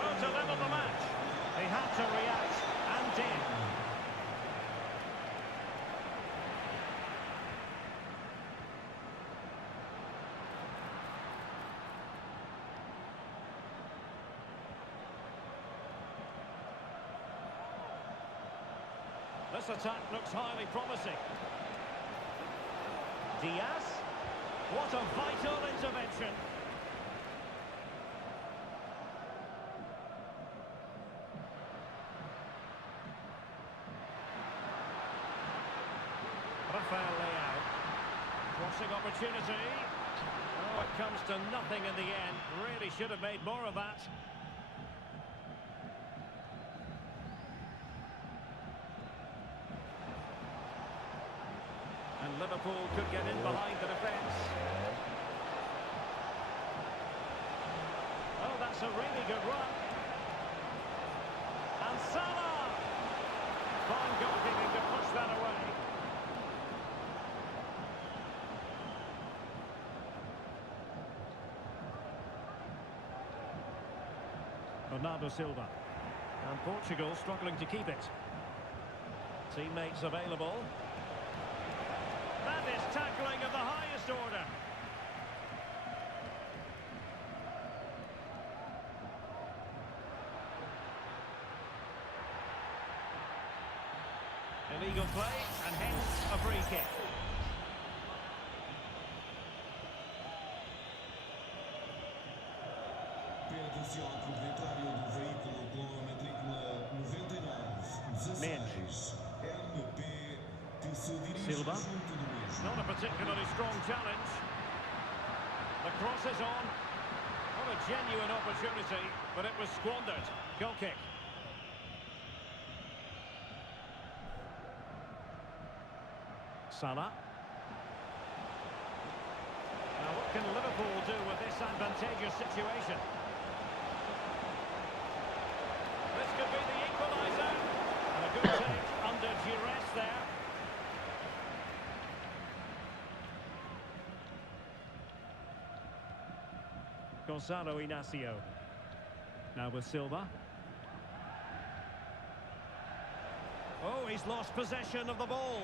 Oh, to level the match. He had to react, and did. This attack looks highly promising. Diaz, what a vital intervention. Rafael Leao, crossing opportunity. Oh, it comes to nothing in the end. Really should have made more of that. And Liverpool could get in behind the defence. Oh, that's a really good run. And Salah! Fine goalkeeping to push that away. Bernardo Silva. And Portugal struggling to keep it. Teammates available. That is tackling of the highest order. Illegal play, and hence a free kick. Perde-se ao proprietário do veículo com a matrícula 9916 MP que se dirige Silva. junto do mesmo. Not a particularly strong challenge. The cross is on. Not a genuine opportunity, but it was squandered. Goal kick. Salah. Now what can Liverpool do with this advantageous situation? This could be the equaliser. And a good take under duress there. Gonzalo Inacio. Now with Silva. Oh, he's lost possession of the ball.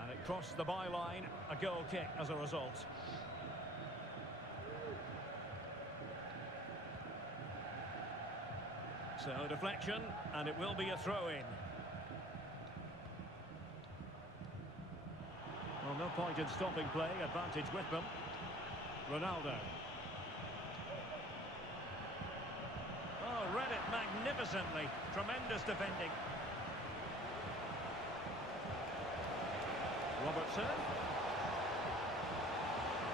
And it crossed the byline. A goal kick as a result. So deflection, and it will be a throw-in. Well, no point in stopping play. Advantage with them. Ronaldo. Oh, read it magnificently. Tremendous defending. Robertson.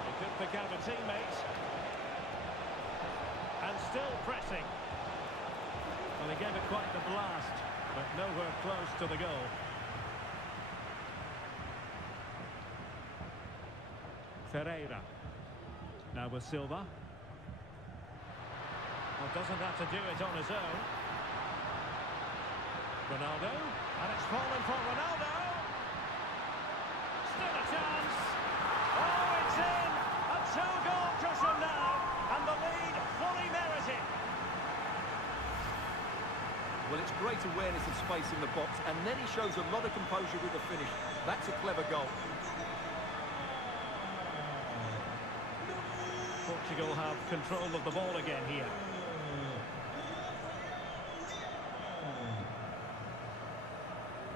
He could pick out a teammate. And still pressing. Well, he gave it quite the blast, but nowhere close to the goal. Ferreira. Now with Silva. Well, doesn't have to do it on his own. Ronaldo. And it's fallen for Ronaldo. Still a chance. Oh, it's in. A two-goal cushion now. And the lead fully merited. Well, it's great awareness of space in the box, and then he shows a lot of composure with the finish. That's a clever goal. Portugal have control of the ball again here.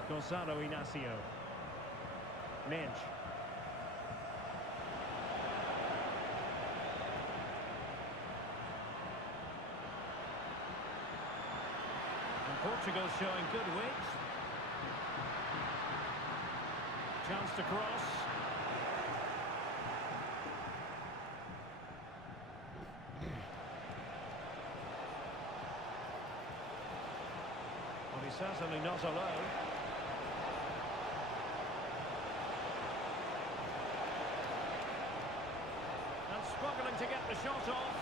Gonzalo Inacio. Mensch. And Portugal showing good wit. Chance to cross. Well, he's certainly not alone. And struggling to get the shot off.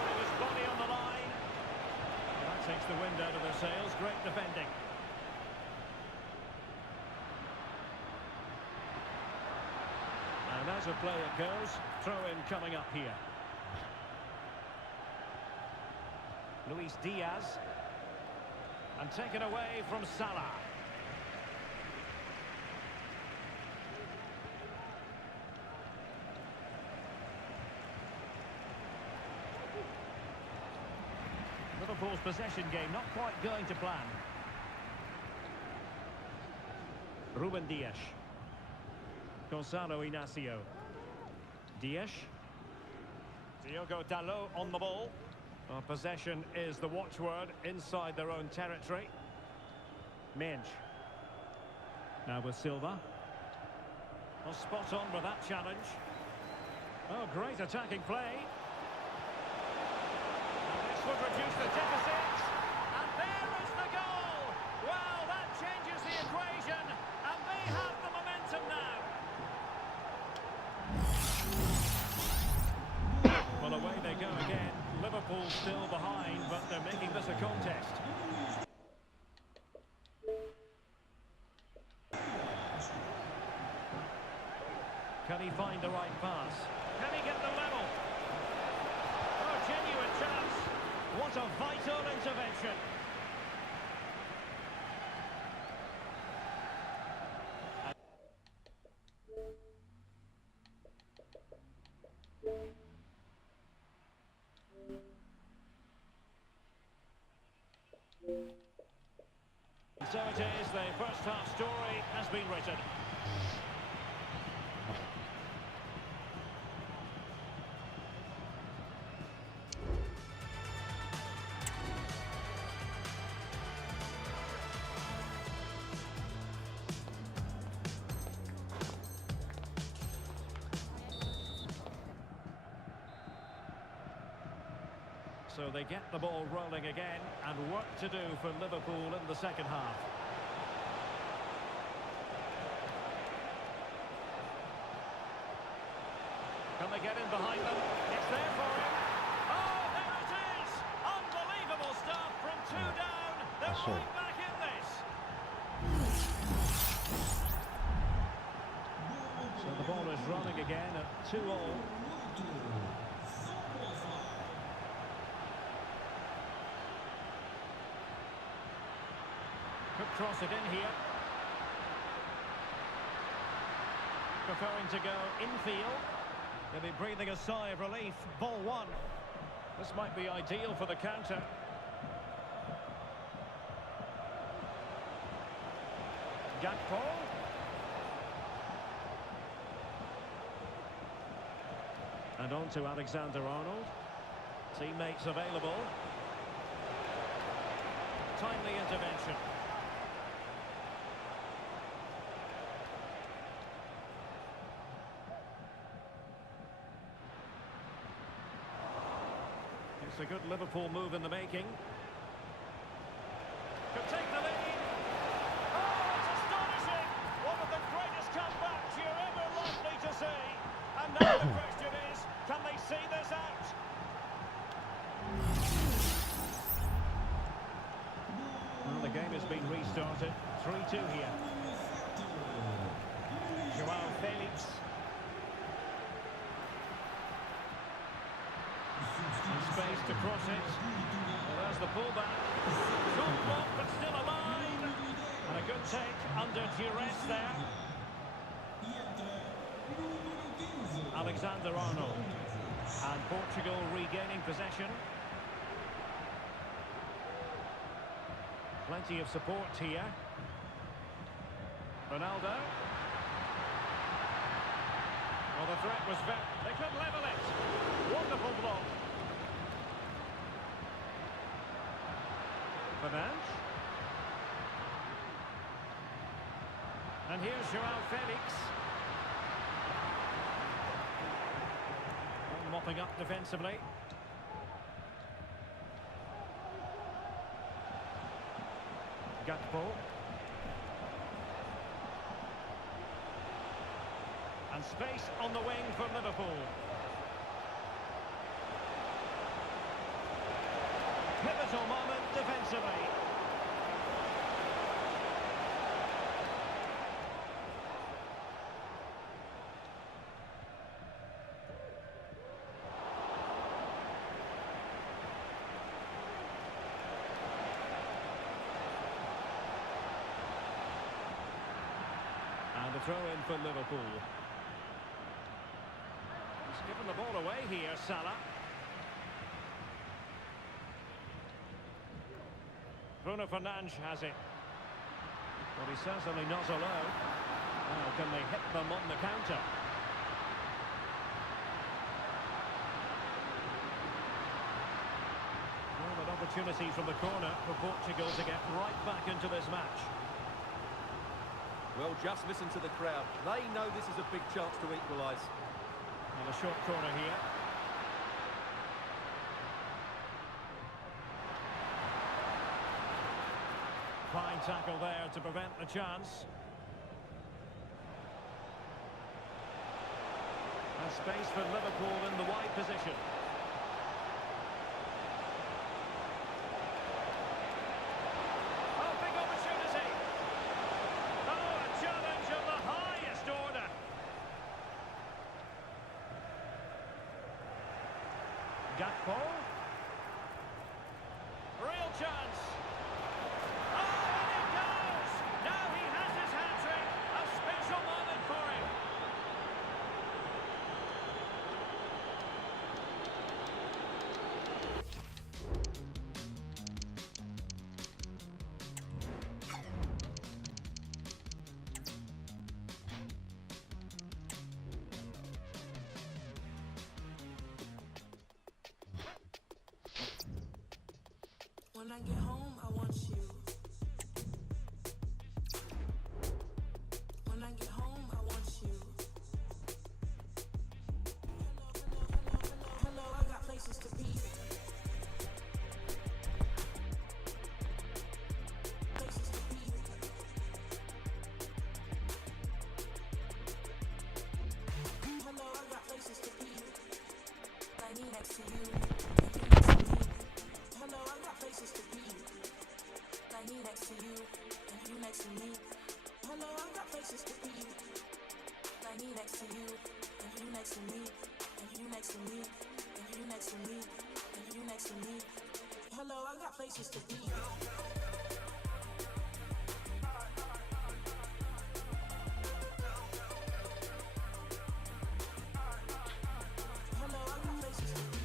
Putting his body on the line. That takes the wind out of their sails. Great defending. And as a play it goes, throw-in coming up here. Luis Diaz. And taken away from Salah. Liverpool's possession game not quite going to plan. Ruben Dias. Gonzalo Inacio. Dias. Diogo Dalot on the ball. Well, possession is the watchword inside their own territory. Mensch. Now with Silva. Well, spot on with that challenge. Oh, great attacking play. And this would reduce the deficit. And there is the goal. Well, that changes the equation. And they have the momentum now. Well, away they go again. Liverpool still behind, but they're making this a contest. Can he find the right pass? Can he get the level? Oh, genuine chance. What a vital intervention. So it is, the first half story has been written. So they get the ball rolling again, and work to do for Liverpool in the second half. Can they get in behind them? It's there for him. Oh, there it is! Unbelievable stuff from two down. They're right back in this. So the ball is running again at 2-all. Could cross it in here. Preferring to go infield. They'll be breathing a sigh of relief. Ball one. This might be ideal for the counter. Gakpo. And on to Alexander-Arnold. Teammates available. Timely intervention. It's a good Liverpool move in the making. Could take the lead. Oh, it's astonishing! One of the greatest comebacks you're ever likely to see. And now the question is, can they see this out? Well, the game has been restarted. 3-2 here. Joao Felix. Space to cross it. Well, there's the pullback. Good block, but still alive. And a good take under duress there. Alexander-Arnold. And Portugal regaining possession. Plenty of support here. Ronaldo. Well, the threat was very... They could level it. Wonderful block. Fernandes. And here's Joao Felix. Mopping up defensively. Gakpo. And space on the wing for Liverpool. Pivotal moment defensively. And a throw in for Liverpool. He's given the ball away here, Salah. Bruno Fernandes has it. But he's certainly not alone. Now, can they hit them on the counter? Well, an opportunity from the corner for Portugal to get right back into this match. Well, just listen to the crowd. They know this is a big chance to equalise. And a short corner here. Fine tackle there to prevent the chance. And space for Liverpool in the wide position. Oh, big opportunity. Oh, a challenge of the highest order. When I get home, I want you. When I get home, I want you. Hello, I got places to be. Places to be. Hello, I got places to be. Like me next to you, and you next to me. Hello, I got places to be. Like me next to you, and you next to me. Hello, I got places to be. Like me next to you, and you next to me, and you next to me, and you next to me, and you next to me. Hello, I got places to be. Hello, I got places to be.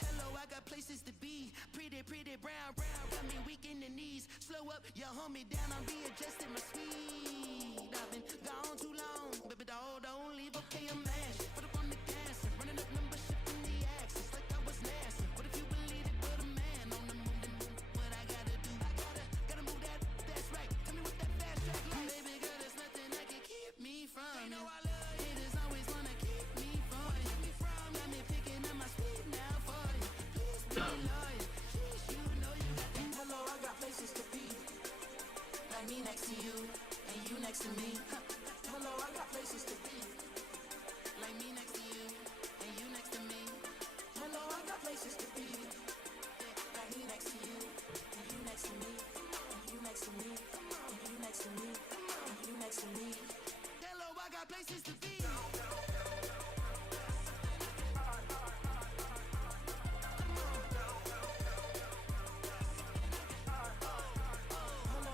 Hello, I got places to be. Pretty, pretty brown, brown. Got me weak in the knees. Slow up, you hold me down. I'm readjusting my speed. I've been gone too long. Baby, don't leave. Okay, I'm mashed. Put up on the gas. Running up numbers, shifting the axis. Like I was NASA. What if you believe it? Put a man on the moon. Then what I gotta do? I gotta move that. That's right. Tell me what that fast track like. Baby girl, there's nothing that can keep me from you. Know I love you. Haters always wanna keep me from you. Got me picking up my speed now for you. Please be loyal. Sheesh, you know you got that. Hello, I got places to be. Like me next to you, and you next to me. Hello, I got places to be. Like me next to you, and you next to me. Hello, I got places to be. Like me next to you, and you next to me, and you next to me, and you next to me, and you next to me. Hello, I got places to be. Hello,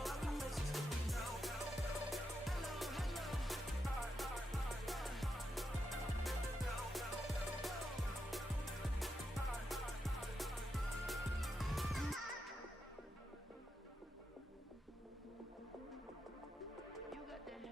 I got places to be. You got that.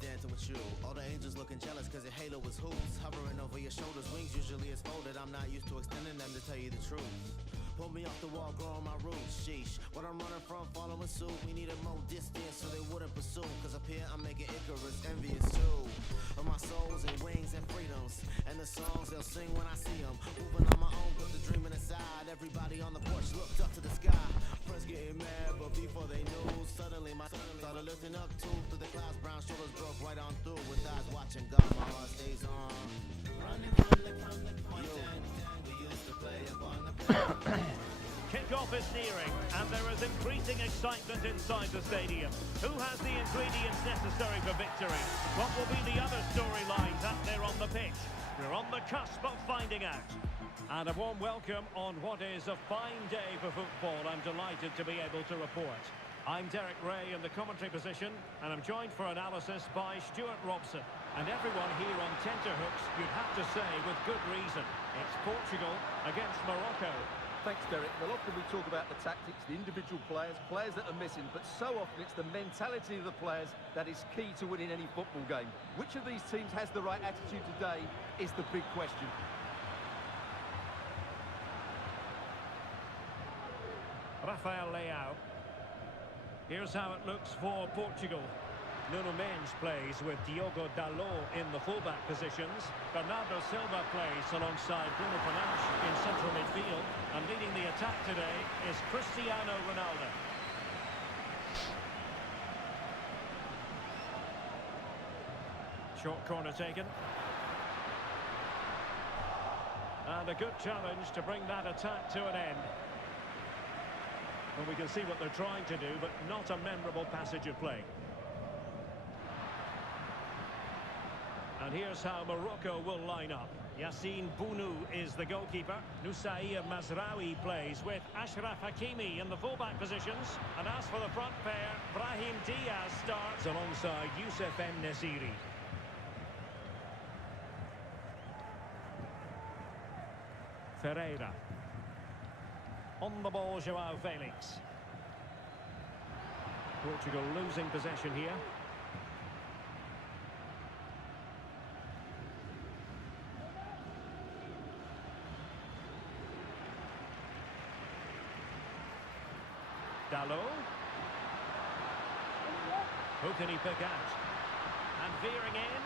dancing with you. All the angels looking jealous cause your halo was hoops. Hovering over your shoulders, wings usually is folded. I'm not used to extending them to tell you the truth. Pull me off the wall, growing my roots, sheesh. What I'm running from, following suit. We needed more distance so they wouldn't pursue. Cause up here I'm making Icarus envious too. Of my souls and wings and freedoms. And the songs they'll sing when I see them. Moving on my own, put the dreaming aside. Everybody on the porch looked up to the sky. Friends getting mad, but before they knew, suddenly my started lifting up too. Through the clouds, brown shoulders broke right on through. With eyes watching God, my heart stays on. Running from the point we used to play upon the Kickoff is nearing, and there is increasing excitement inside the stadium. Who has the ingredients necessary for victory? What will be the other storylines out there on the pitch? We're on the cusp of finding out. And a warm welcome on what is a fine day for football. I'm delighted to be able to report. I'm Derek Ray in the commentary position, and I'm joined for analysis by Stuart Robson. And everyone here on tenterhooks, you'd have to say, with good reason. It's Portugal against Morocco. Thanks, Derek. Well, often we talk about the tactics, the individual players, players that are missing, but so often it's the mentality of the players that is key to winning any football game. Which of these teams has the right attitude today is the big question. Rafael Leao. Here's how it looks for Portugal. Nuno Mendes plays with Diogo Dalot in the fullback positions. Bernardo Silva plays alongside Bruno Fernandes in central midfield. And leading the attack today is Cristiano Ronaldo. Short corner taken. And a good challenge to bring that attack to an end. And we can see what they're trying to do, but not a memorable passage of play. And here's how Morocco will line up. Yassine Bounou is the goalkeeper. Noussair Mazraoui plays with Ashraf Hakimi in the fullback positions. And as for the front pair, Brahim Diaz starts alongside Youssef En-Nesyri. Ferreira. On the ball, João Felix. Portugal losing possession here. Dalot. Who can he pick out? And veering in.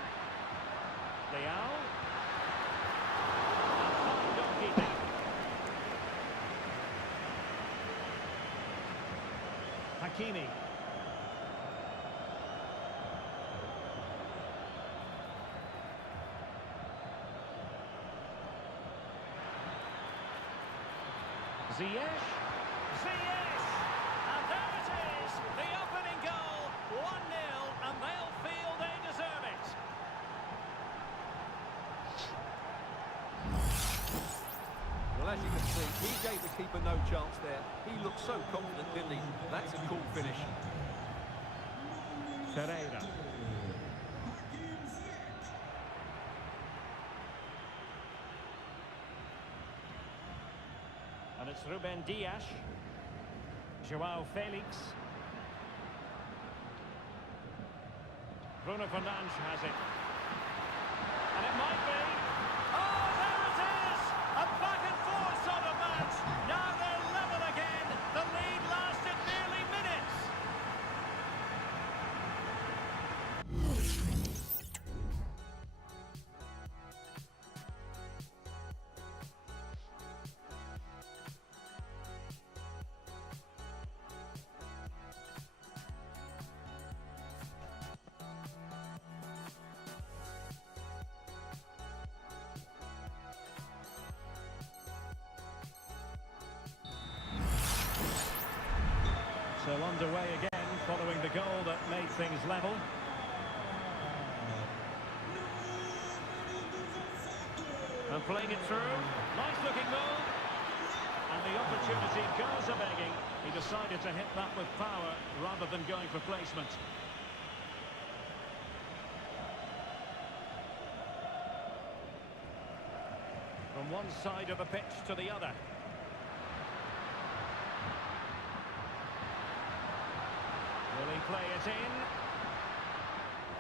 Leao. And fine goalkeeping. Hakimi. Ziyech. And there it is, the opening goal, 1-0, and they'll feel they deserve it. Well, as you can see, he gave the keeper no chance there. He looked so confident, didn't he? That's a cool finish. Ferreira. And it's Ruben Dias. João Felix. Bruno Fernandes has it. And it might be. Oh, there it is! A back and forth sort of match. Now they're level again. The lead lasted nearly minutes. So underway again, following the goal that made things level. And playing it through. Nice looking move. And the opportunity goes a-begging. He decided to hit that with power rather than going for placement. From one side of the pitch to the other. Will he play it in?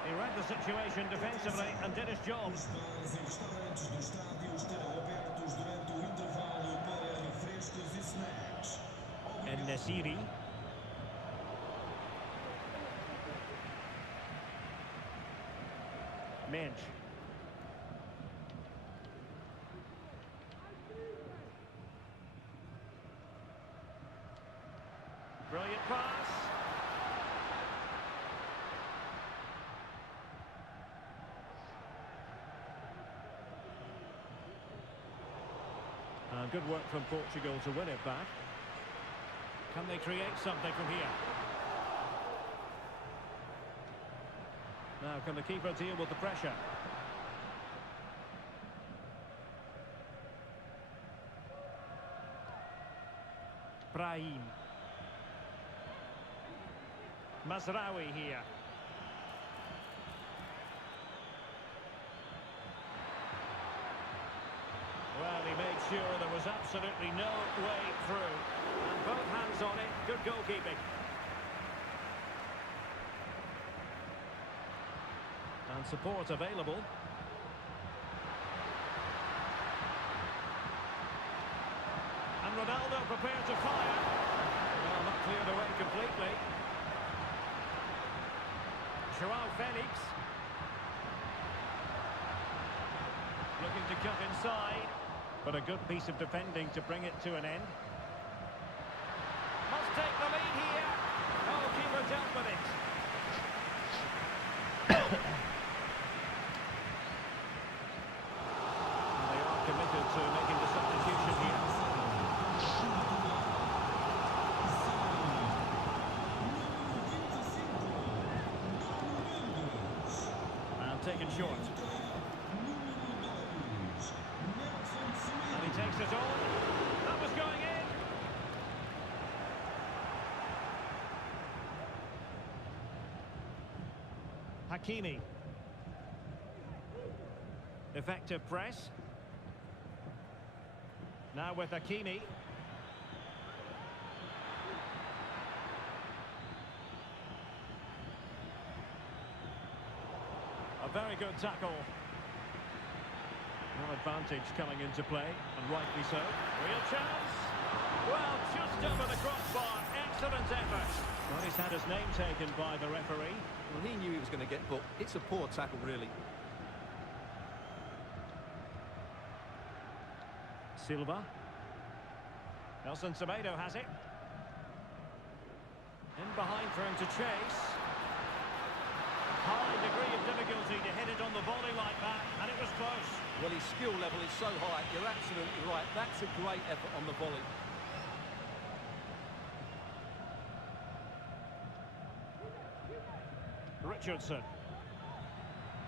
He read the situation defensively and did his job. Os bares e restaurantes do estádio estarão abertos durante o intervalo para refrescos e snacks. And Nesiri. Mensch. Brilliant pass. Good work from Portugal to win it back. Can they create something from here? Now, can the keeper deal with the pressure? Brahim. Mazraoui here. Well, he made sure there was absolutely no way through. And both hands on it. Good goalkeeping. And support available. And Ronaldo prepared to fire. Well, not cleared away completely. Joao Felix. Looking to cut inside. But a good piece of defending to bring it to an end. Must take the lead here. Goalkeeper dealt with it. They are committed to making the substitution here. And taken short. And he takes it on. That was going in. Hakimi. Effective press. Now with Hakimi. A very good tackle. No advantage coming into play, and rightly so. Real chance. Well, just over the crossbar. Excellent effort. Well, he's had his name taken by the referee. Well, he knew he was going to get booked. It's a poor tackle, really. Silva. Nelson Semedo has it. In behind for him to chase. High degree of difficulty to hit it on the volley like that, and it was close. Well, his skill level is so high. You're absolutely right. That's a great effort on the volley. Richardson.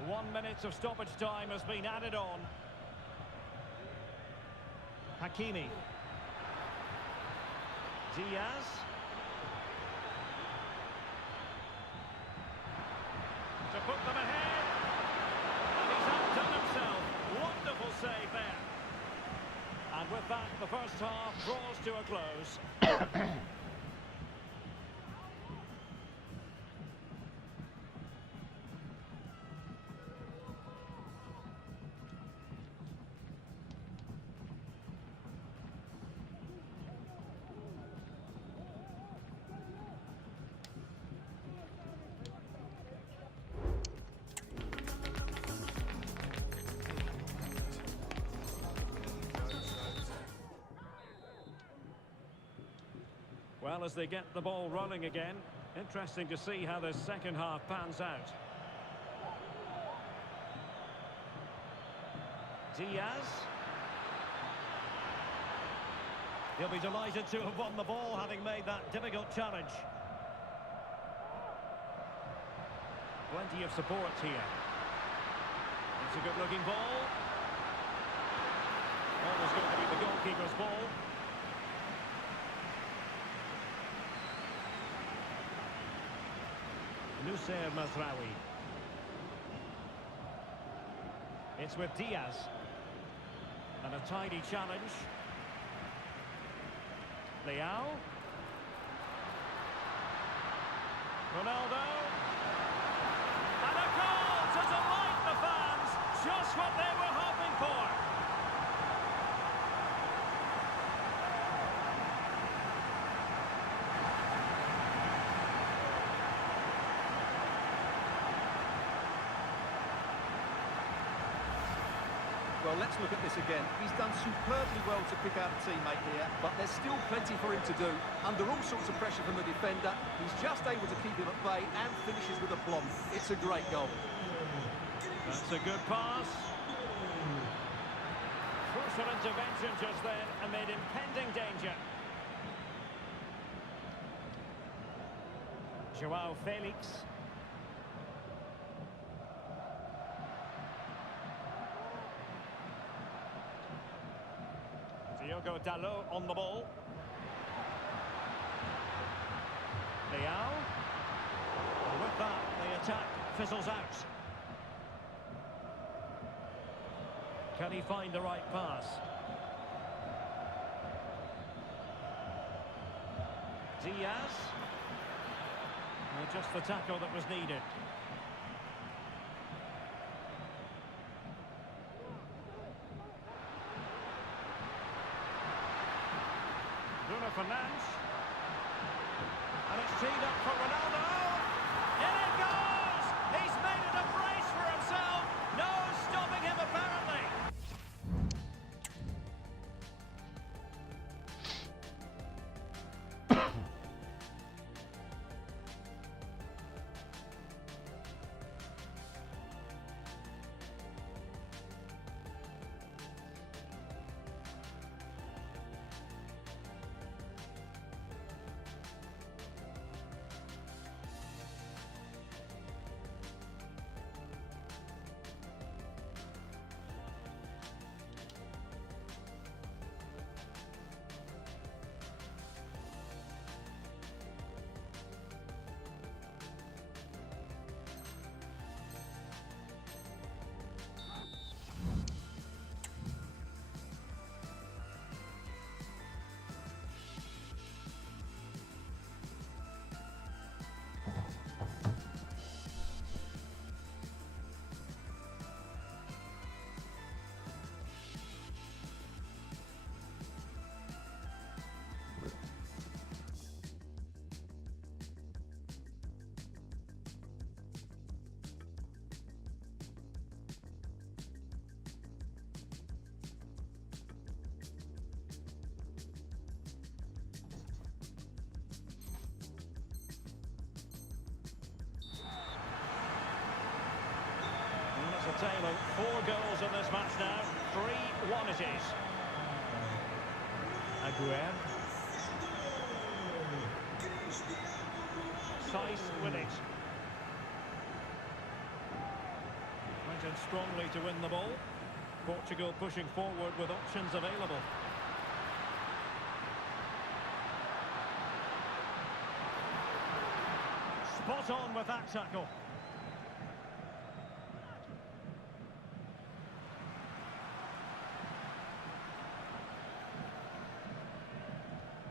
1 minute of stoppage time has been added on. Hakimi. Diaz. To put them ahead. And he's outdone himself. Wonderful save there. And with that, the first half draws to a close. Well, as they get the ball rolling again, interesting to see how this second half pans out. Diaz. He'll be delighted to have won the ball, having made that difficult challenge. Plenty of support here. It's a good-looking ball. Always going to be the goalkeeper's ball. Noussair Mazraoui. It's with Diaz. And a tidy challenge. Leao. Ronaldo. And a goal! Well, let's look at this again. He's done superbly well to pick out a teammate here, but there's still plenty for him to do. Under all sorts of pressure from the defender, he's just able to keep him at bay and finishes with aplomb. It's a great goal. That's a good pass. Crucial intervention just then amid impending danger. Joao Felix. Diogo Dalot on the ball. Leao. And with that, the attack fizzles out. Can he find the right pass? Diaz. Well, just the tackle that was needed. Bruno Fernandes. And it's teed up for Ronaldo. In it goes! He's made it a brace for himself. No stopping him apparently. A tale of 4 goals in this match now. 3-1 it is. Aguerd. Saiss with it. Went in strongly to win the ball. Portugal pushing forward with options available. Spot on with that tackle.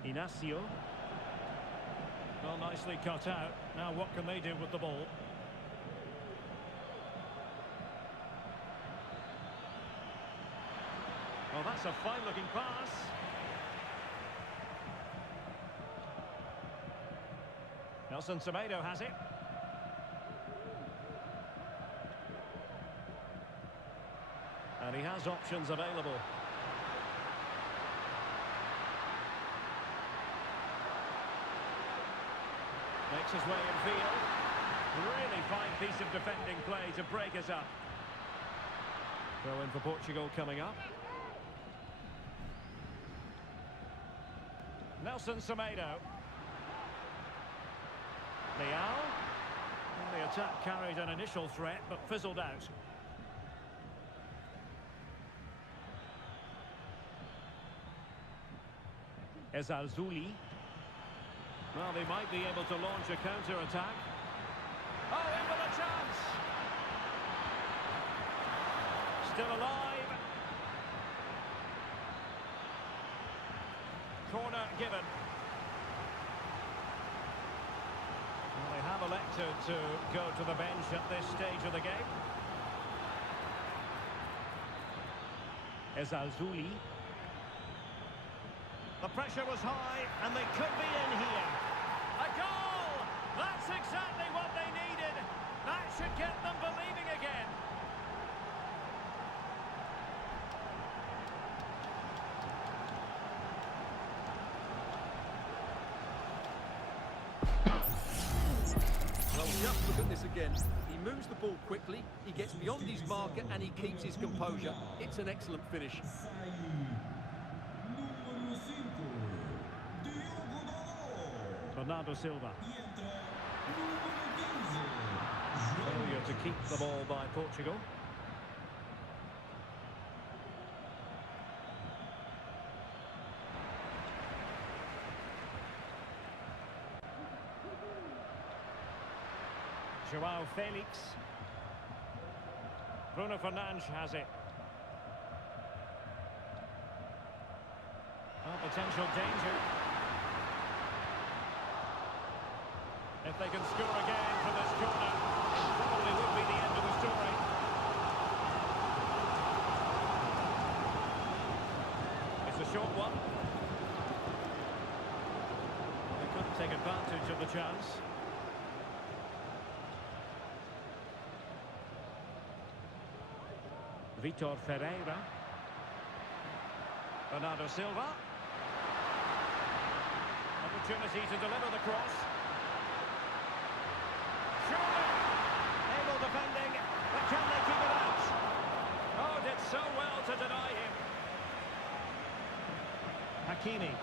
Inacio. Well, nicely cut out. Now what can they do with the ball? Well, that's a fine-looking pass. Nelson Semedo has it. And he has options available. Makes his way in field. Really fine piece of defending play to break us up. Throw in for Portugal coming up. Nelson Semedo. Leao. The attack carried an initial threat but fizzled out. Ezalzouli. Well, they might be able to launch a counter-attack. Oh, in with a chance! Still alive. Corner given. Well, they have elected to go to the bench at this stage of the game. Ezalzouli. The pressure was high, and they could be in here. A goal! That's exactly what they needed. That should get them believing again. Just look at this again. He moves the ball quickly, he gets beyond his marker and he keeps his composure. It's an excellent finish. Sai número 5, Diogo Dalot. Bernardo Silva. E entra número 15, Failure to keep the ball by Portugal. João Felix. Bruno Fernandes has it. Well, potential danger. If they can score again from this corner, it probably would be the end of the story. It's a short one. They couldn't take advantage of the chance. Vitor Ferreira. Bernardo Silva. Opportunity to deliver the cross. Surely able defending, but can they keep it out? Oh, did so well to deny him. Hakimi.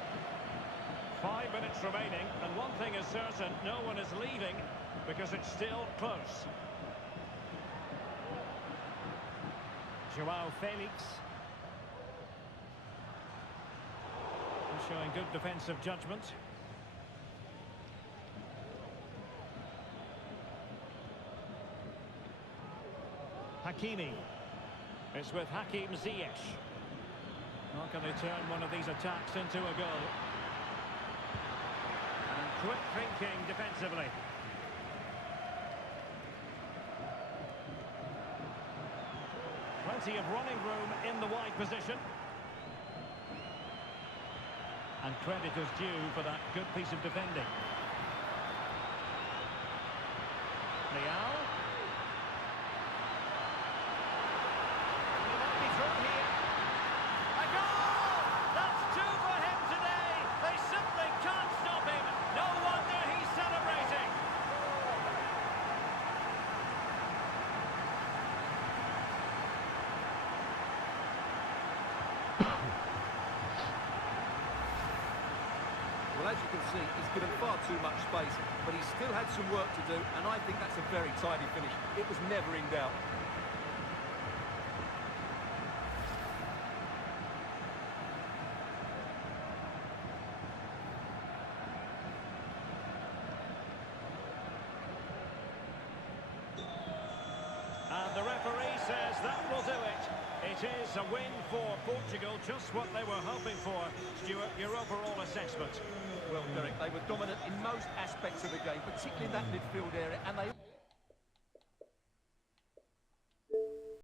5 minutes remaining, and one thing is certain, no one is leaving because it's still close. João Felix. Showing good defensive judgment. Hakimi. It's with Hakim Ziyech. How can they turn one of these attacks into a goal? And quick thinking defensively. Plenty of running room in the wide position. And credit is due for that good piece of defending. Leao. He might be through here. A goal! That's 2 for him today. They simply can't stop him. No wonder he's celebrating. Well, as you can see, he's given far too much space, but he still had some work to do, and I think that's a very tidy finish. It was never in doubt. And the referee says that will do it. It is a win for Portugal, just what they were hoping for. Stuart, your overall assessment? Well, Derek, they were dominant in most aspects of the game, particularly in that midfield area, and they